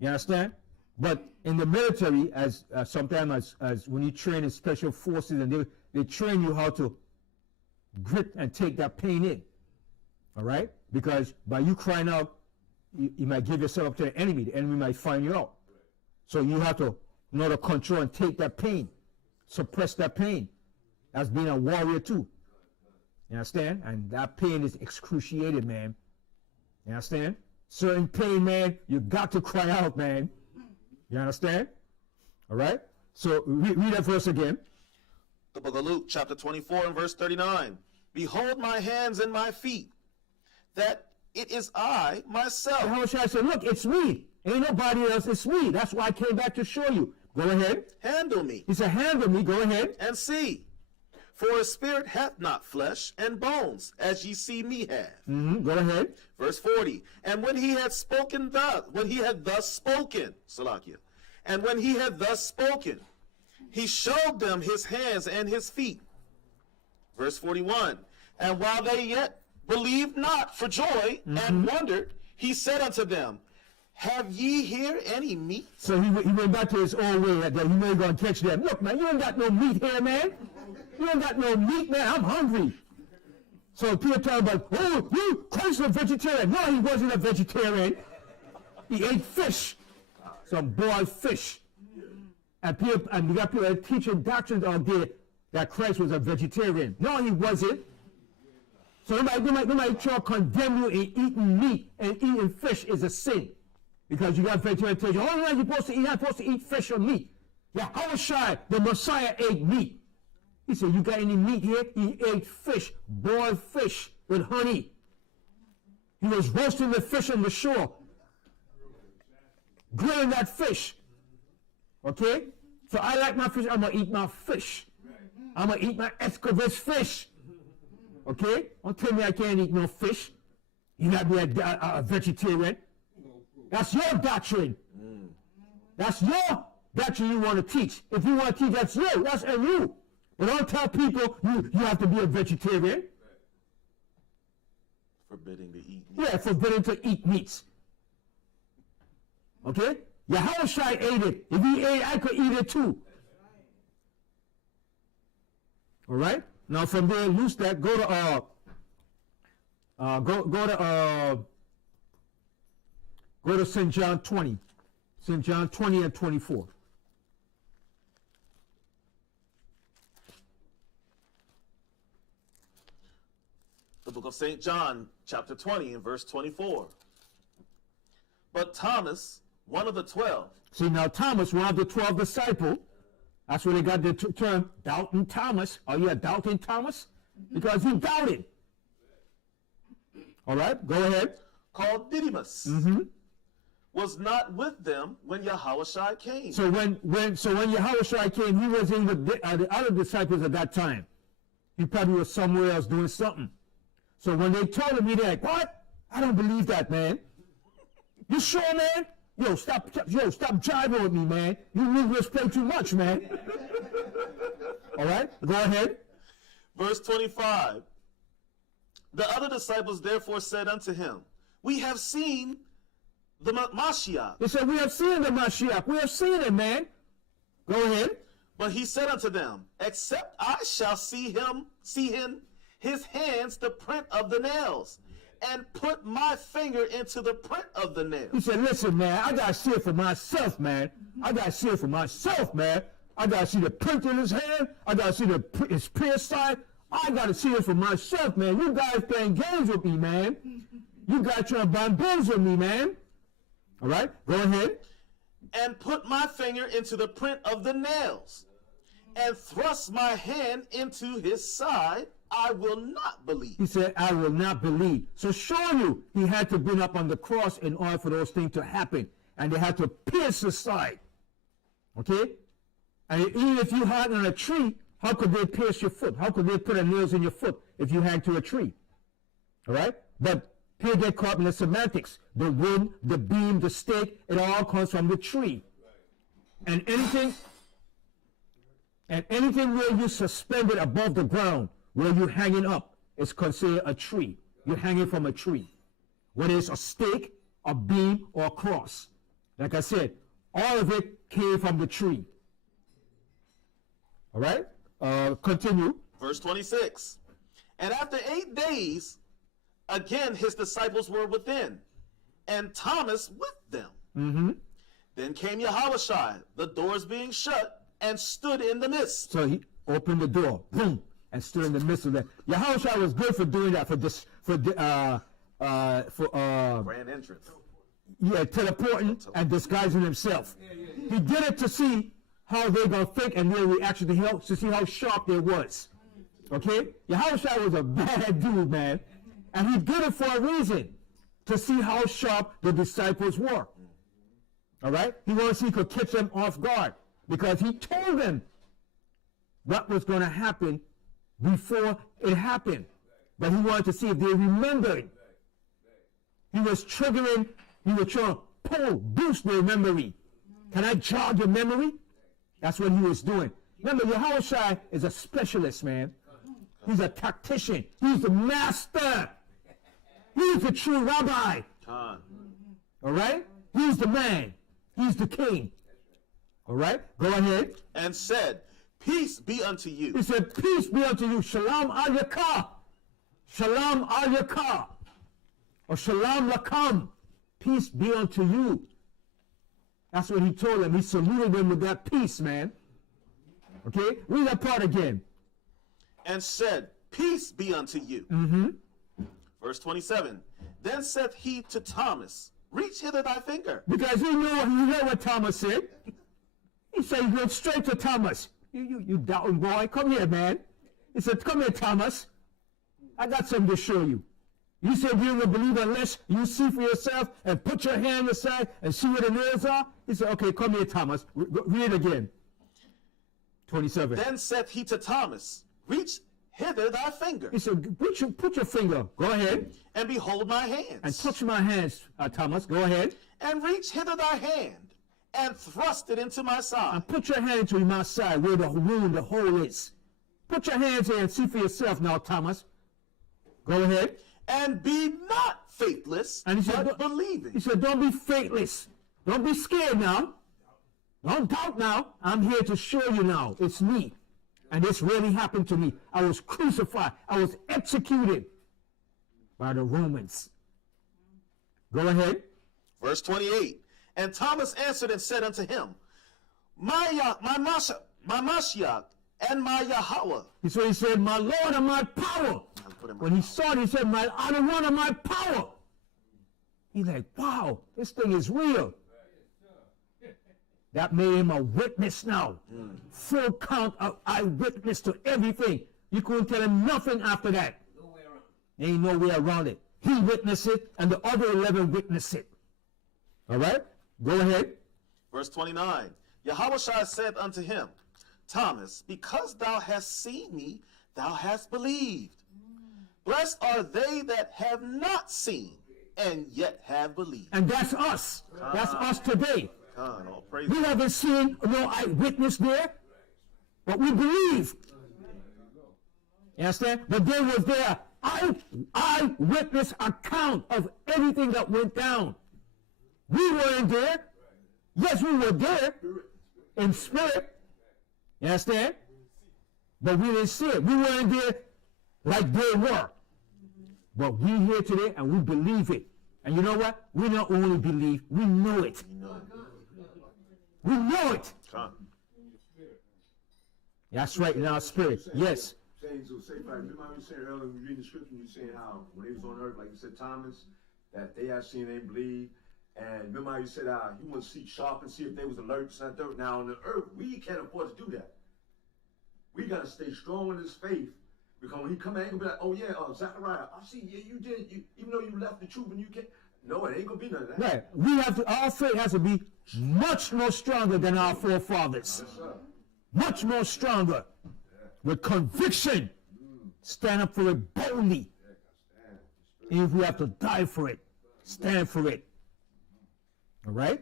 You understand? But in the military, as sometimes as when you train in special forces, and they train you how to grit and take that pain in. All right? Because by you crying out, you might give yourself up to the enemy. The enemy might find you out. So you have to know to control and take that pain, suppress that pain. That's being a warrior too. You understand? And that pain is excruciating, man. You understand? Certain pain, man, you got to cry out, man. You understand? All right? So read that verse again. The book of Luke, chapter 24 and verse 39. Behold my hands and my feet, that it is I myself. How should I say, look, it's me. Ain't nobody else, it's me. That's why I came back to show you. Go ahead. Handle me. He said, handle me, go ahead. And see. For a spirit hath not flesh and bones, as ye see me have. Go ahead. Verse 40. And when he had spoken thus, Salakia, and when he had thus spoken, he showed them his hands and his feet. Verse 41. And while they yet believed not for joy and wondered, he said unto them, have ye here any meat? So he went back to his old way that he may going to catch them. Look, man, you ain't got no meat here, man. You ain't got no meat, man. I'm hungry. So Peter told him, oh, you, Christ is a vegetarian. No, he wasn't a vegetarian. He ate fish, some boiled fish. And we got people teaching doctrines out there that Christ was a vegetarian. No, he wasn't. So nobody try to condemn you in eating meat and eating fish is a sin. Because you got vegetarian teaching, oh, no, you're not supposed to eat fish or meat. Yeah, Yahushua, the Messiah, ate meat. He said, you got any meat here? He ate fish, boiled fish with honey. He was roasting the fish on the shore, grilling that fish. Okay? So I like my fish, I'm going to eat my fish. I'm going to eat my Escovitch fish. Okay? Don't tell me I can't eat no fish. You got to be a vegetarian. That's your doctrine. That's your doctrine you want to teach. If you want to teach, that's you. That's on you. But don't tell people you have to be a vegetarian. Forbidding to eat meat. Yeah, forbidden to eat meats. Okay? Yahushua ate it. If he ate it, I could eat it too. All right? Now from there, loose that. Go to St. John 20. St. John 20 and 24. The book of St. John, chapter 20 and verse 24. But Thomas, one of the 12. See, now Thomas, one of the 12 disciples, that's where they got the term doubting Thomas. Are you a doubting Thomas? Because he doubted. All right, go ahead. Called Didymus. Was not with them when Yahushua came. So when Yahushua came, he was in the other disciples at that time. He probably was somewhere else doing something. So when they told him, he like, what? I don't believe that, man. You sure, man? Yo, stop jiving with me, man. You move this play too much, man. All right, go ahead. Verse 25. The other disciples therefore said unto him, we have seen the Mashayach. They said, we have seen the Mashayach. We have seen it, man. Go ahead. But he said unto them, except I shall see in his hands the print of the nails, and put my finger into the print of the nails. He said, listen, man, I got to see it for myself, man. I got to see it for myself, man. I got to see the print in his hand. I got to see his pierced side. I got to see it for myself, man. You guys playing games with me, man. You guys trying to bamboozle me, man. All right, go ahead. And put my finger into the print of the nails, and thrust my hand into his side, I will not believe. He said, I will not believe. So showing you, he had to been up on the cross in order for those things to happen. And they had to pierce his side. Okay? And even if you hang on a tree, how could they pierce your foot? How could they put a nails in your foot if you hang to a tree? All right? But here they caught in the semantics. The wood, the beam, the stake, it all comes from the tree. And anything where you suspended above the ground, where you're hanging up, is considered a tree. You're hanging from a tree. Whether it's a stake, a beam, or a cross. Like I said, all of it came from the tree. All right? Continue. Verse 26. And after 8 days, again his disciples were within, and Thomas with them. Then came Yahushua, the doors being shut, and stood in the midst. So he opened the door, boom, and stood in the midst of that. Yahushua was good for doing that, Grand entrance. teleporting and disguising himself. He did it to see how they're going to think and their reaction to see how sharp they was. Okay? Yahushua was a bad dude, man. And he did it for a reason, to see how sharp the disciples were. All right? He wanted to see if he could catch them off guard, because he told them what was going to happen before it happened. But he wanted to see if they remembered. He was triggering, he was trying to boost their memory. Can I jog your memory? That's what he was doing. Remember, Yahushua is a specialist, man. He's a tactician. He's the master. He's the true rabbi. All right? He's the man. He's the king. All right? Go ahead. And said, peace be unto you. He said, peace be unto you. Shalom alayka. Shalom alayka. Or shalom lakam. Peace be unto you. That's what he told them. He saluted them with that peace, man. Okay? Read that part again. And said, peace be unto you. Verse 27. Then saith he to Thomas, reach hither thy finger. Because he knew what Thomas said. He said, he went straight to Thomas. You doubting boy, come here, man. He said, come here, Thomas. I got something to show you. You said you don't believe unless you see for yourself and put your hand aside and see where the nails are. He said, okay, come here, Thomas. Read it again. 27. Then saith he to Thomas, reach hither thy finger. He said, put your finger. Go ahead. And behold my hands. And touch my hands, Thomas. Go ahead. And reach hither thy hand, and thrust it into my side. And put your hand into my side where the wound, the hole is. Put your hands in and see for yourself now, Thomas. Go ahead. And be not faithless, And he said, but believing. He said, don't be faithless. Don't be scared now. Don't doubt now. I'm here to show you now. It's me. And this really happened to me. I was crucified. I was executed by the Romans. Go ahead. Verse 28. And Thomas answered and said unto him, my Mashayach and my Yahweh. So he said, my Lord and my power. When he saw it, he said, my honor, one of my power. He's like, wow, this thing is real. That made him a witness now. Full count of eyewitness to everything. You couldn't tell him nothing after that. There ain't no way around it. He witnessed it, and the other 11 witnessed it. All right? Go ahead. Verse 29. Yahushua said unto him, Thomas, because thou hast seen me, thou hast believed. Blessed are they that have not seen, and yet have believed. And that's us. That's us today. All praise. We haven't seen no eyewitness there, but we believe. You understand? But there was their eyewitness account of everything that went down. We weren't there. Yes, we were there in spirit. You understand? But we didn't see it. We weren't there like they were. But we here today and we believe it. And you know what? We not only believe, we know it. We know it. That's right, in our spirit. Yes. Saying, so say, remember how you said earlier when we read the scripture, you saying how when they was on earth, like you said, Thomas, that they have seen and believe. And remember how you said you want to see sharp and see if they was alert to something. Now on the earth, we can't afford to do that. We got to stay strong in this faith. Because when he come out, he'll be like, oh yeah, Zechariah, I see, yeah, you did, even though you left the truth and you can't. No, it ain't going to be none of that. Right. We have to, our faith has to be much more stronger than our forefathers. Yes, sir. Much more stronger. With conviction. Stand up for it boldly. Even if we have to die for it, stand for it. All right?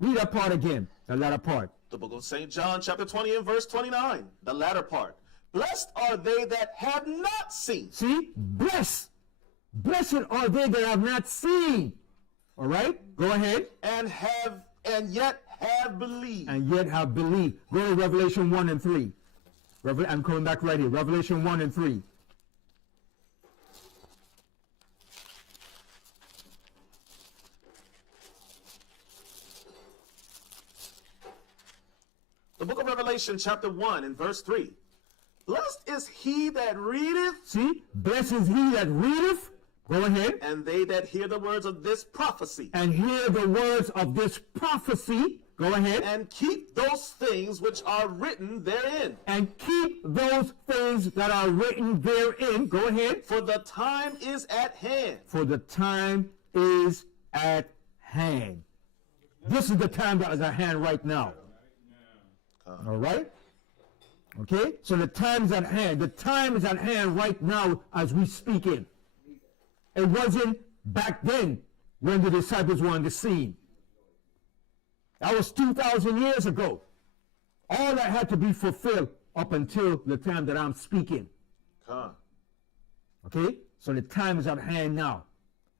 Read that part again, the latter part. The book of St. John, chapter 20 and verse 29, the latter part. Blessed are they that have not seen. See? Blessed. Blessed are they that have not seen. All right? Go ahead. And yet have believed. And yet have believed. Go to Revelation 1 and 3. I'm coming back right here. Revelation 1 and 3. The book of Revelation, chapter 1 and verse 3. Blessed is he that readeth. See, blessed is he that readeth. Go ahead. And they that hear the words of this prophecy. And hear the words of this prophecy. Go ahead. And keep those things which are written therein. And keep those things that are written therein. Go ahead. For the time is at hand. For the time is at hand. This is the time that is at hand right now. All right? Okay? So the time is at hand. The time is at hand right now as we speak in. It wasn't back then when the disciples were on the scene. That was 2,000 years ago. All that had to be fulfilled up until the time that I'm speaking. Okay? So the time is at hand now.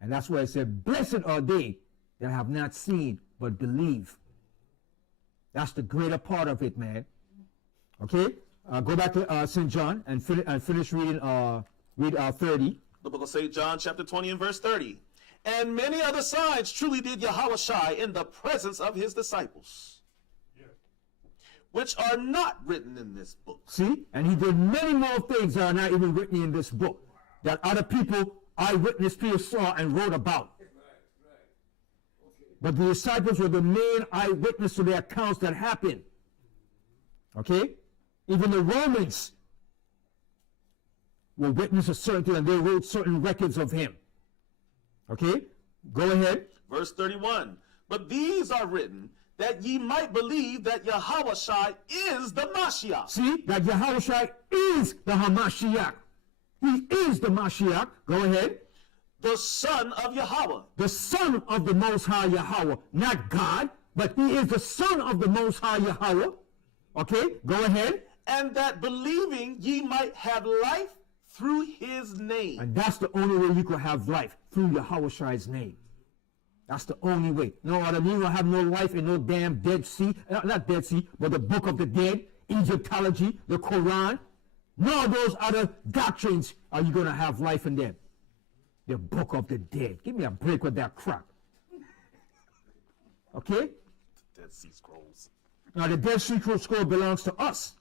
And that's why it said, blessed are they that have not seen but believe. That's the greater part of it, man. Okay? Go back to St. John and finish reading read 30. The book of St. John, chapter 20 and verse 30. And many other signs truly did Yahushua in the presence of his disciples, which are not written in this book. See? And he did many more things that are not even written in this book, that other people, eyewitness people, saw and wrote about. But the disciples were the main eyewitness to the accounts that happened. Okay? Even the Romans were witness of certain things, and they wrote certain records of him. Okay? Go ahead. Verse 31. But these are written that ye might believe that Yahushua is the Mashayach. See? That Yahushua is the Hamashiach. He is the Mashayach. Go ahead. The Son of Yahweh. The Son of the Most High Yahweh. Not God, but he is the Son of the Most High Yahweh. Okay? Go ahead. And that believing ye might have life through his name. And that's the only way you could have life, through Yahushua's name. That's the only way. No other means. You will have no life in no damn Dead Sea. Not Dead Sea, but the Book of the Dead, Egyptology, the Quran. None of those other doctrines are you going to have life in them. The Book of the Dead. Give me a break with that crap. Okay? Dead Sea Scrolls. Now the Dead Sea Scroll belongs to us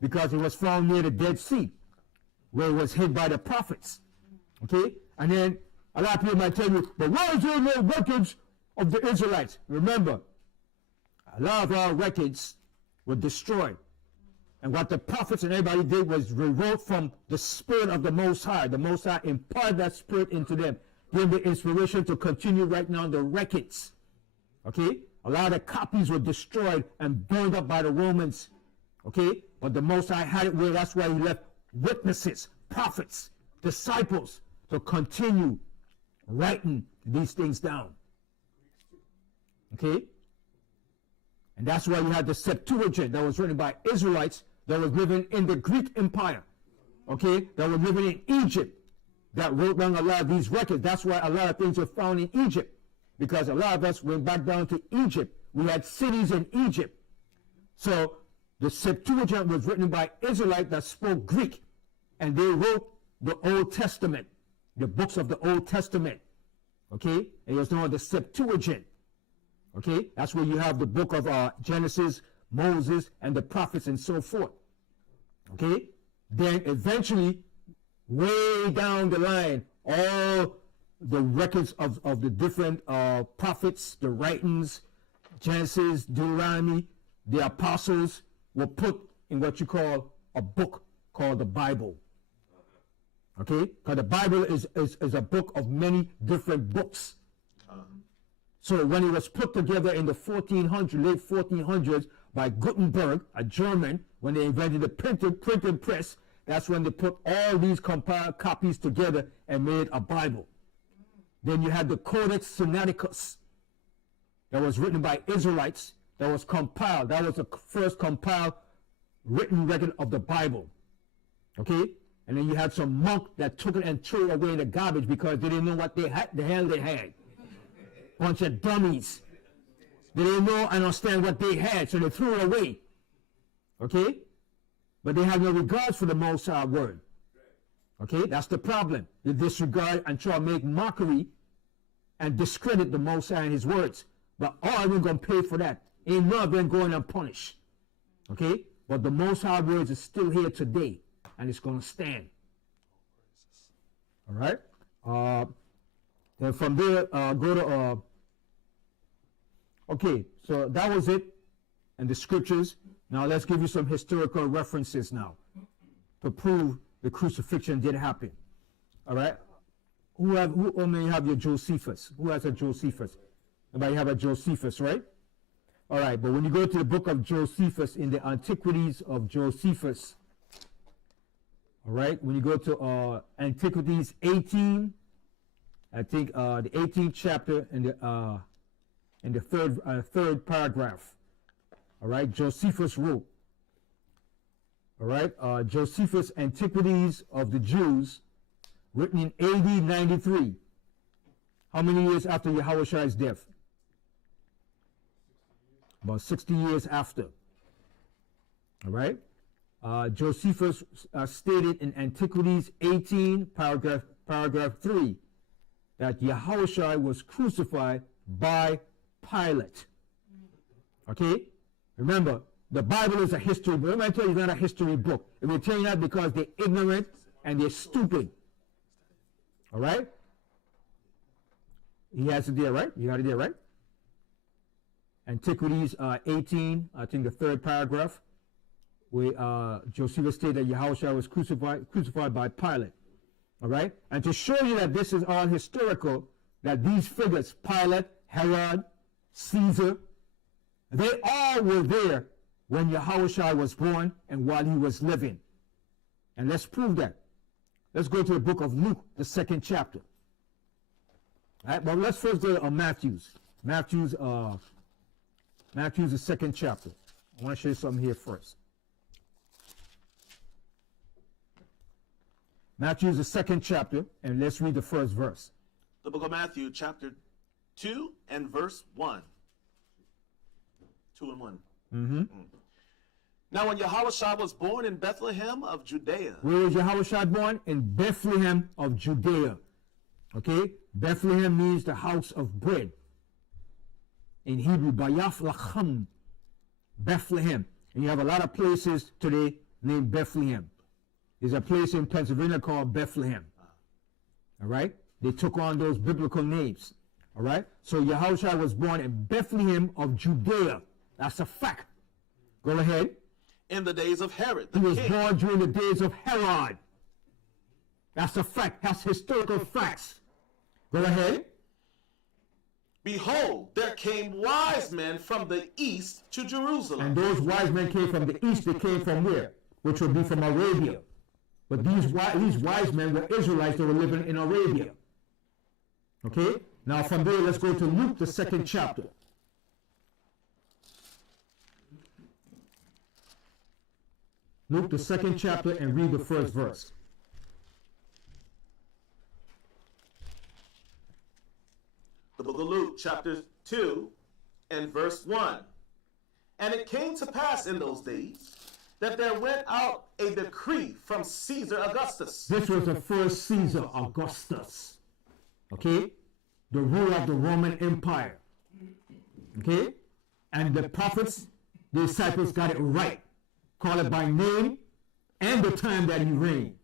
because it was found near the Dead Sea, where it was hid by the prophets. Okay? And then a lot of people might tell you, but why is there no records of the Israelites? Remember, a lot of our records were destroyed. And what the prophets and everybody did was rewrote from the Spirit of the Most High. The Most High imparted that Spirit into them, gave the inspiration to continue right now the records. Okay? A lot of the copies were destroyed and burned up by the Romans. Okay? But the Most High had it where that's why he left witnesses, prophets, disciples to continue writing these things down. Okay? And that's why you had the Septuagint that was written by Israelites that was living in the Greek Empire. Okay? That were living in Egypt, that wrote down a lot of these records. That's why a lot of things were found in Egypt. Because a lot of us went back down to Egypt. We had cities in Egypt. So the Septuagint was written by Israelites that spoke Greek. And they wrote the Old Testament, the books of the Old Testament. Okay? And it was known as the Septuagint. Okay? That's where you have the book of Genesis, Moses, and the prophets and so forth. Okay? Then eventually, way down the line, all the records of the different prophets, the writings, Genesis, Deuteronomy, the apostles were put in what you call a book called the Bible. Okay? Because the Bible is a book of many different books. So when it was put together in the late 1400s by Gutenberg, a German, when they invented the printing press, that's when they put all these compiled copies together and made a Bible. Then you had the Codex Sinaiticus that was written by Israelites, that was compiled. That was the first compiled written record of the Bible. Okay? And then you had some monk that took it and threw it away in the garbage because they didn't know what the hell they had. Bunch of dummies. They didn't know and understand what they had, so they threw it away. Okay? But they have no regards for the Most High word. Okay? That's the problem. They disregard and try to make mockery and discredit the Most High and his words. But all of them going to pay for that. Ain't none of them going unpunished. Okay? But the Most High words is still here today, and it's going to stand. All right? Then from there, go to, okay, so that was it in the scriptures. Now let's give you some historical references now to prove the crucifixion did happen. All right? Who may have your Josephus? Who has a Josephus? Everybody have a Josephus, right? All right, but when you go to the book of Josephus, in the Antiquities of Josephus, all right, when you go to Antiquities 18, I think the 18th chapter in the third paragraph, all right, Josephus wrote, all right, Josephus Antiquities of the Jews, written in AD 93. How many years after Yahushua's death? About 60 years after. All right? Josephus stated in Antiquities 18, paragraph 3, that Yahushua was crucified by Pilate. Okay? Remember, the Bible is a history book. Let me tell you, it's not a history book. It will tell you that because they're ignorant and they're stupid. All right? He has it there, right? You got it there, right? Antiquities 18, I think the third paragraph, where Josephus stated that Yahushua was crucified by Pilate. All right? And to show you that this is all historical, that these figures, Pilate, Herod, Caesar, they all were there when Yahushua was born and while he was living. And let's prove that. Let's go to the book of Luke, the 2nd chapter. All right, well, let's first go to Matthew's. Matthew's, the 2nd chapter. I want to show you something here first. Matthew's, the 2nd chapter, and let's read the first verse. The book of Matthew, chapter 2 and verse 1. 2 and 1. Mm-hmm. Now when Yahushua was born in Bethlehem of Judea. Where was Yahushua born? In Bethlehem of Judea. Okay? Bethlehem means the house of bread. In Hebrew, Bayaf Lacham, Bethlehem. And you have a lot of places today named Bethlehem. There's a place in Pennsylvania called Bethlehem. All right? They took on those biblical names. All right? So Yahushua was born in Bethlehem of Judea. That's a fact. Go ahead. In the days of Herod He the was king. born during the days of Herod. That's a fact. That's historical facts. Go ahead. Behold, there came wise men from the east to Jerusalem. And those wise men came from the east. They came from where? Which would be from Arabia. But these wise men were Israelites that were living in Arabia. Okay? Now from there, let's go to Luke, the 2nd chapter. Luke, the 2nd chapter, and read the first verse. The book of Luke, chapter 2 and verse 1. And it came to pass in those days that there went out a decree from Caesar Augustus. This was the first Caesar Augustus. Okay? The ruler of the Roman Empire. Okay? And the prophets, the disciples got it right. Call it by name and the time that he reigned.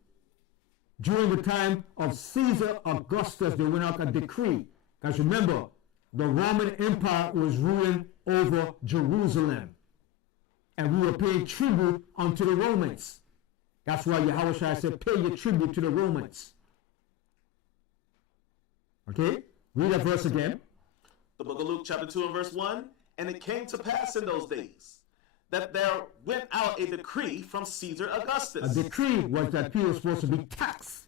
During the time of Caesar Augustus, they went out a decree. Because remember, the Roman Empire was ruling over Jerusalem. And we were paying tribute unto the Romans. That's why Yahushua said, pay your tribute to the Romans. Okay? Read that verse again. The book of Luke, chapter 2 and verse 1. And it came to pass in those days that there went out a decree from Caesar Augustus. A decree was that people were supposed to be taxed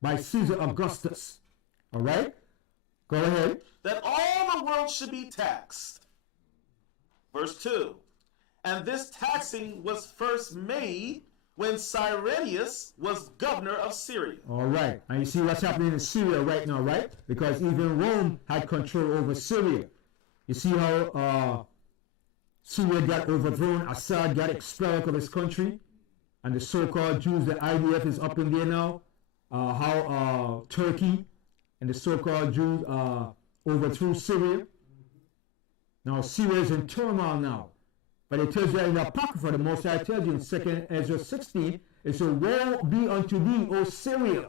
by Caesar Augustus. All right? Go ahead. That all the world should be taxed. Verse 2. And this taxing was first made when Cyrenius was governor of Syria. All right. And you see what's happening in Syria right now, right? Because even Rome had control over Syria. You see how Syria got overthrown, Assad got expelled of his country, and the so-called Jews, the IDF is up in there now. How Turkey and the so-called Jews overthrew Syria. Now Syria is in turmoil now. But it tells you in the Apocrypha, the Most High tells you in 2 Ezra 16, it says, woe be unto thee, O Syria.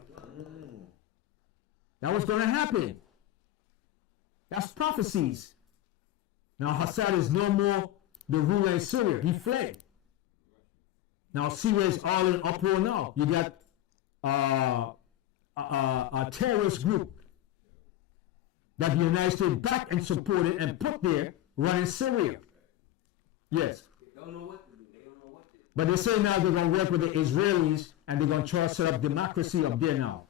That was going to happen. That's prophecies. Now Hassad is no more the ruler in Syria. He fled. Now Syria is all in uproar now. You got a terrorist group that the United States backed and supported and put there running Syria. Yes. They don't know what to do. They don't know what to do. But they say now they're going to work with the Israelis and they're going to try to set up democracy up there now.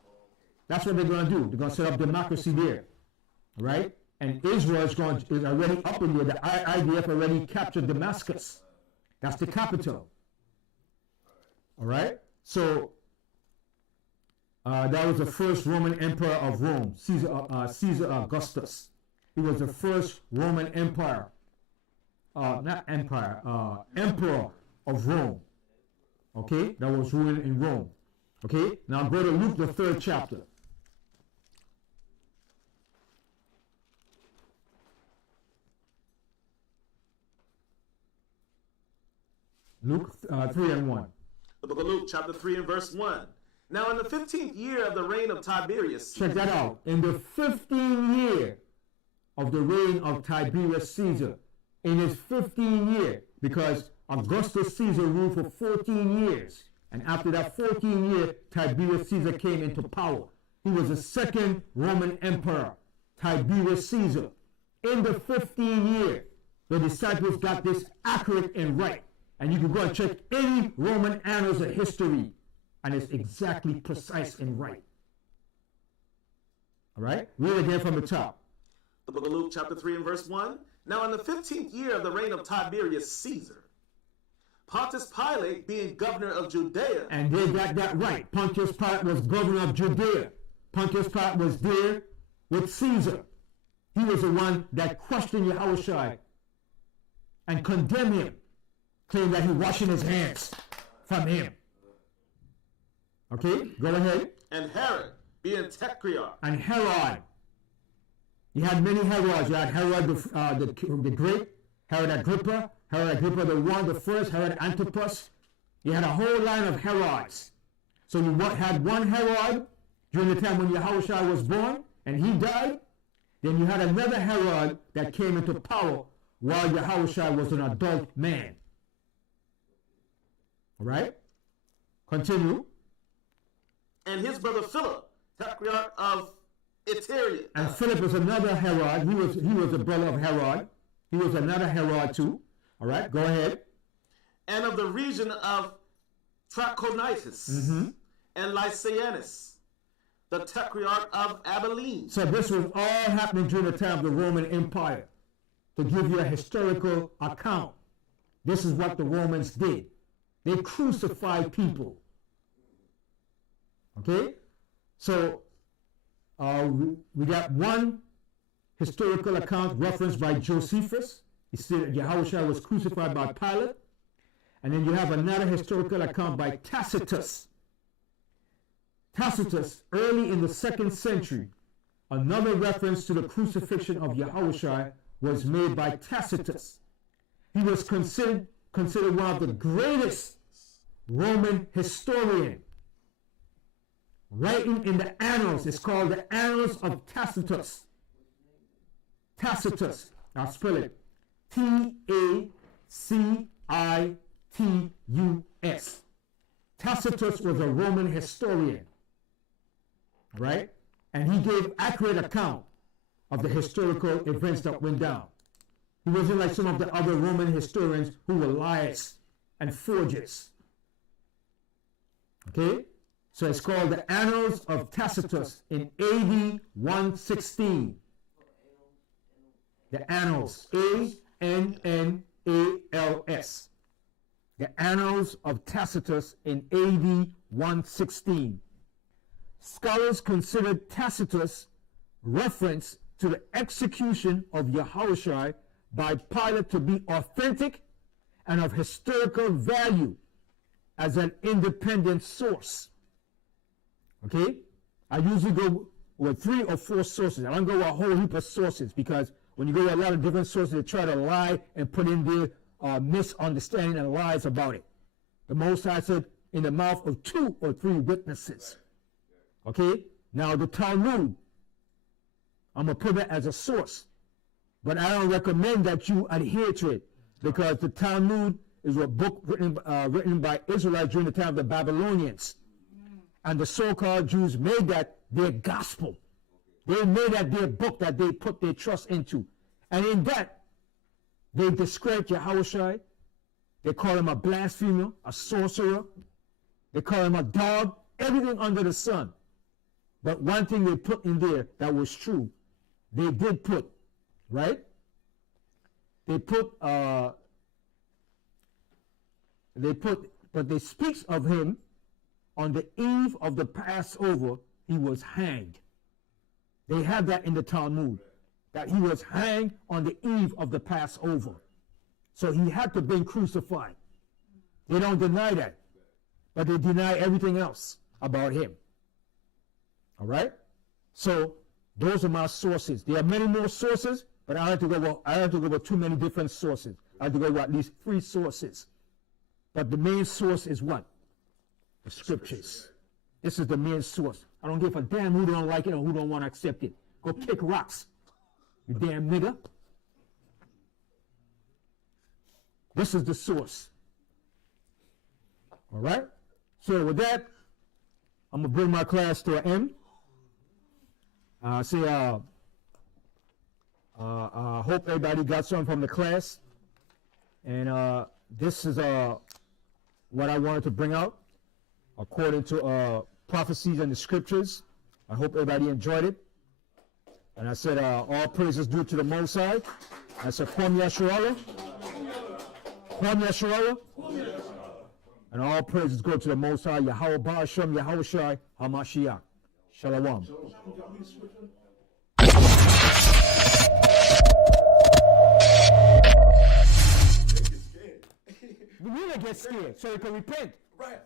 That's what they're going to do. They're going to set up democracy there. All right? And Israel is already up in there. The IDF already captured Damascus. That's the capital. All right? So, that was the first Roman emperor of Rome, Caesar Augustus. He was the first Roman empire. Emperor of Rome. Okay? That was ruling in Rome. Okay? Now go to Luke, the 3rd chapter. Luke 3 and 1. The book of Luke, chapter 3 and verse 1. Now in the 15th year of the reign of Tiberius. Check that out. In the 15th year of the reign of Tiberius Caesar. In his 15th year, because Augustus Caesar ruled for 14 years. And after that 14 year, Tiberius Caesar came into power. He was the second Roman emperor, Tiberius Caesar. In the 15th year, the disciples got this accurate and right. And you can go and check any Roman annals of history, and it's exactly precise and right. All right? Read again from the top. The book of Luke, chapter 3 and verse 1. Now in the 15th year of the reign of Tiberius Caesar, Pontius Pilate being governor of Judea. And they got that right. Pontius Pilate was governor of Judea. Pontius Pilate was there with Caesar. He was the one that questioned Yahushua and condemned him, claimed that he washing his hands from him. Okay, go ahead. And Herod being tetrarch. And Herod. You had many Herods. You had Herod the Great, Herod Agrippa the one, the first, Herod Antipas. You had a whole line of Herods. So you had one Herod during the time when Yahushua was born and he died. Then you had another Herod that came into power while Yahushua was an adult man. All right? Continue. And his brother Philip, tetrarch of Iturea. And Philip was another Herod. He was a brother of Herod. He was another Herod too. All right, go ahead. And of the region of Trachonitis and Lysianus, the tetrarch of Abilene. So this was all happening during the time of the Roman Empire. To give you a historical account, this is what the Romans did. They crucified people. Okay? So we got one historical account referenced by Josephus. He said Yahushua was crucified by Pilate. And then you have another historical account by Tacitus. Tacitus, early in the 2nd century, another reference to the crucifixion of Yahushua was made by Tacitus. He was considered one of the greatest Roman historians. Writing in the Annals, it's called the Annals of Tacitus. Tacitus, I'll spell it. Tacitus. Tacitus was a Roman historian, right? And he gave accurate account of the historical events that went down. He wasn't like some of the other Roman historians who were liars and forgers. Okay? So it's called the Annals of Tacitus in AD 116. The Annals, A-N-N-A-L-S. The Annals of Tacitus in AD 116. Scholars considered Tacitus reference to the execution of Yahushua by Pilate to be authentic and of historical value as an independent source. Okay? I usually go with 3 or 4 sources. I don't go with a whole heap of sources because when you go with a lot of different sources, they try to lie and put in there misunderstanding and lies about it. The Most High said, in the mouth of 2 or 3 witnesses. Okay? Now the Talmud, I'm going to put that as a source. But I don't recommend that you adhere to it, because the Talmud is a book written by Israelites during the time of the Babylonians. And the so-called Jews made that their gospel. They made that their book that they put their trust into. And in that, they discredit Yahushua. They call him a blasphemer, a sorcerer. They call him a dog, everything under the sun. But one thing they put in there that was true, they did put, right? They put, but they speaks of him on the eve of the Passover, he was hanged. They have that in the Talmud, that he was hanged on the eve of the Passover. So he had to be crucified. They don't deny that, but they deny everything else about him. All right? So those are my sources. There are many more sources, but I have to go with too many different sources. I have to go with at least 3 sources. But the main source is what? The scriptures. This is the main source. I don't give a damn who don't like it or who don't want to accept it. Go kick rocks, you damn nigger. This is the source. All right? So with that, I'm going to bring my class to an end. I hope everybody got something from the class. And this is what I wanted to bring out according to prophecies and the scriptures. I hope everybody enjoyed it. And I said, all praises due to the Most High. I said, Kwam Yashua. Kwam Yashua. And all praises go to the Most High, Yahweh Ba'ashem, Yahweh Shai, HaMashayach. Shalom. You need to get scared so you can repent. Right.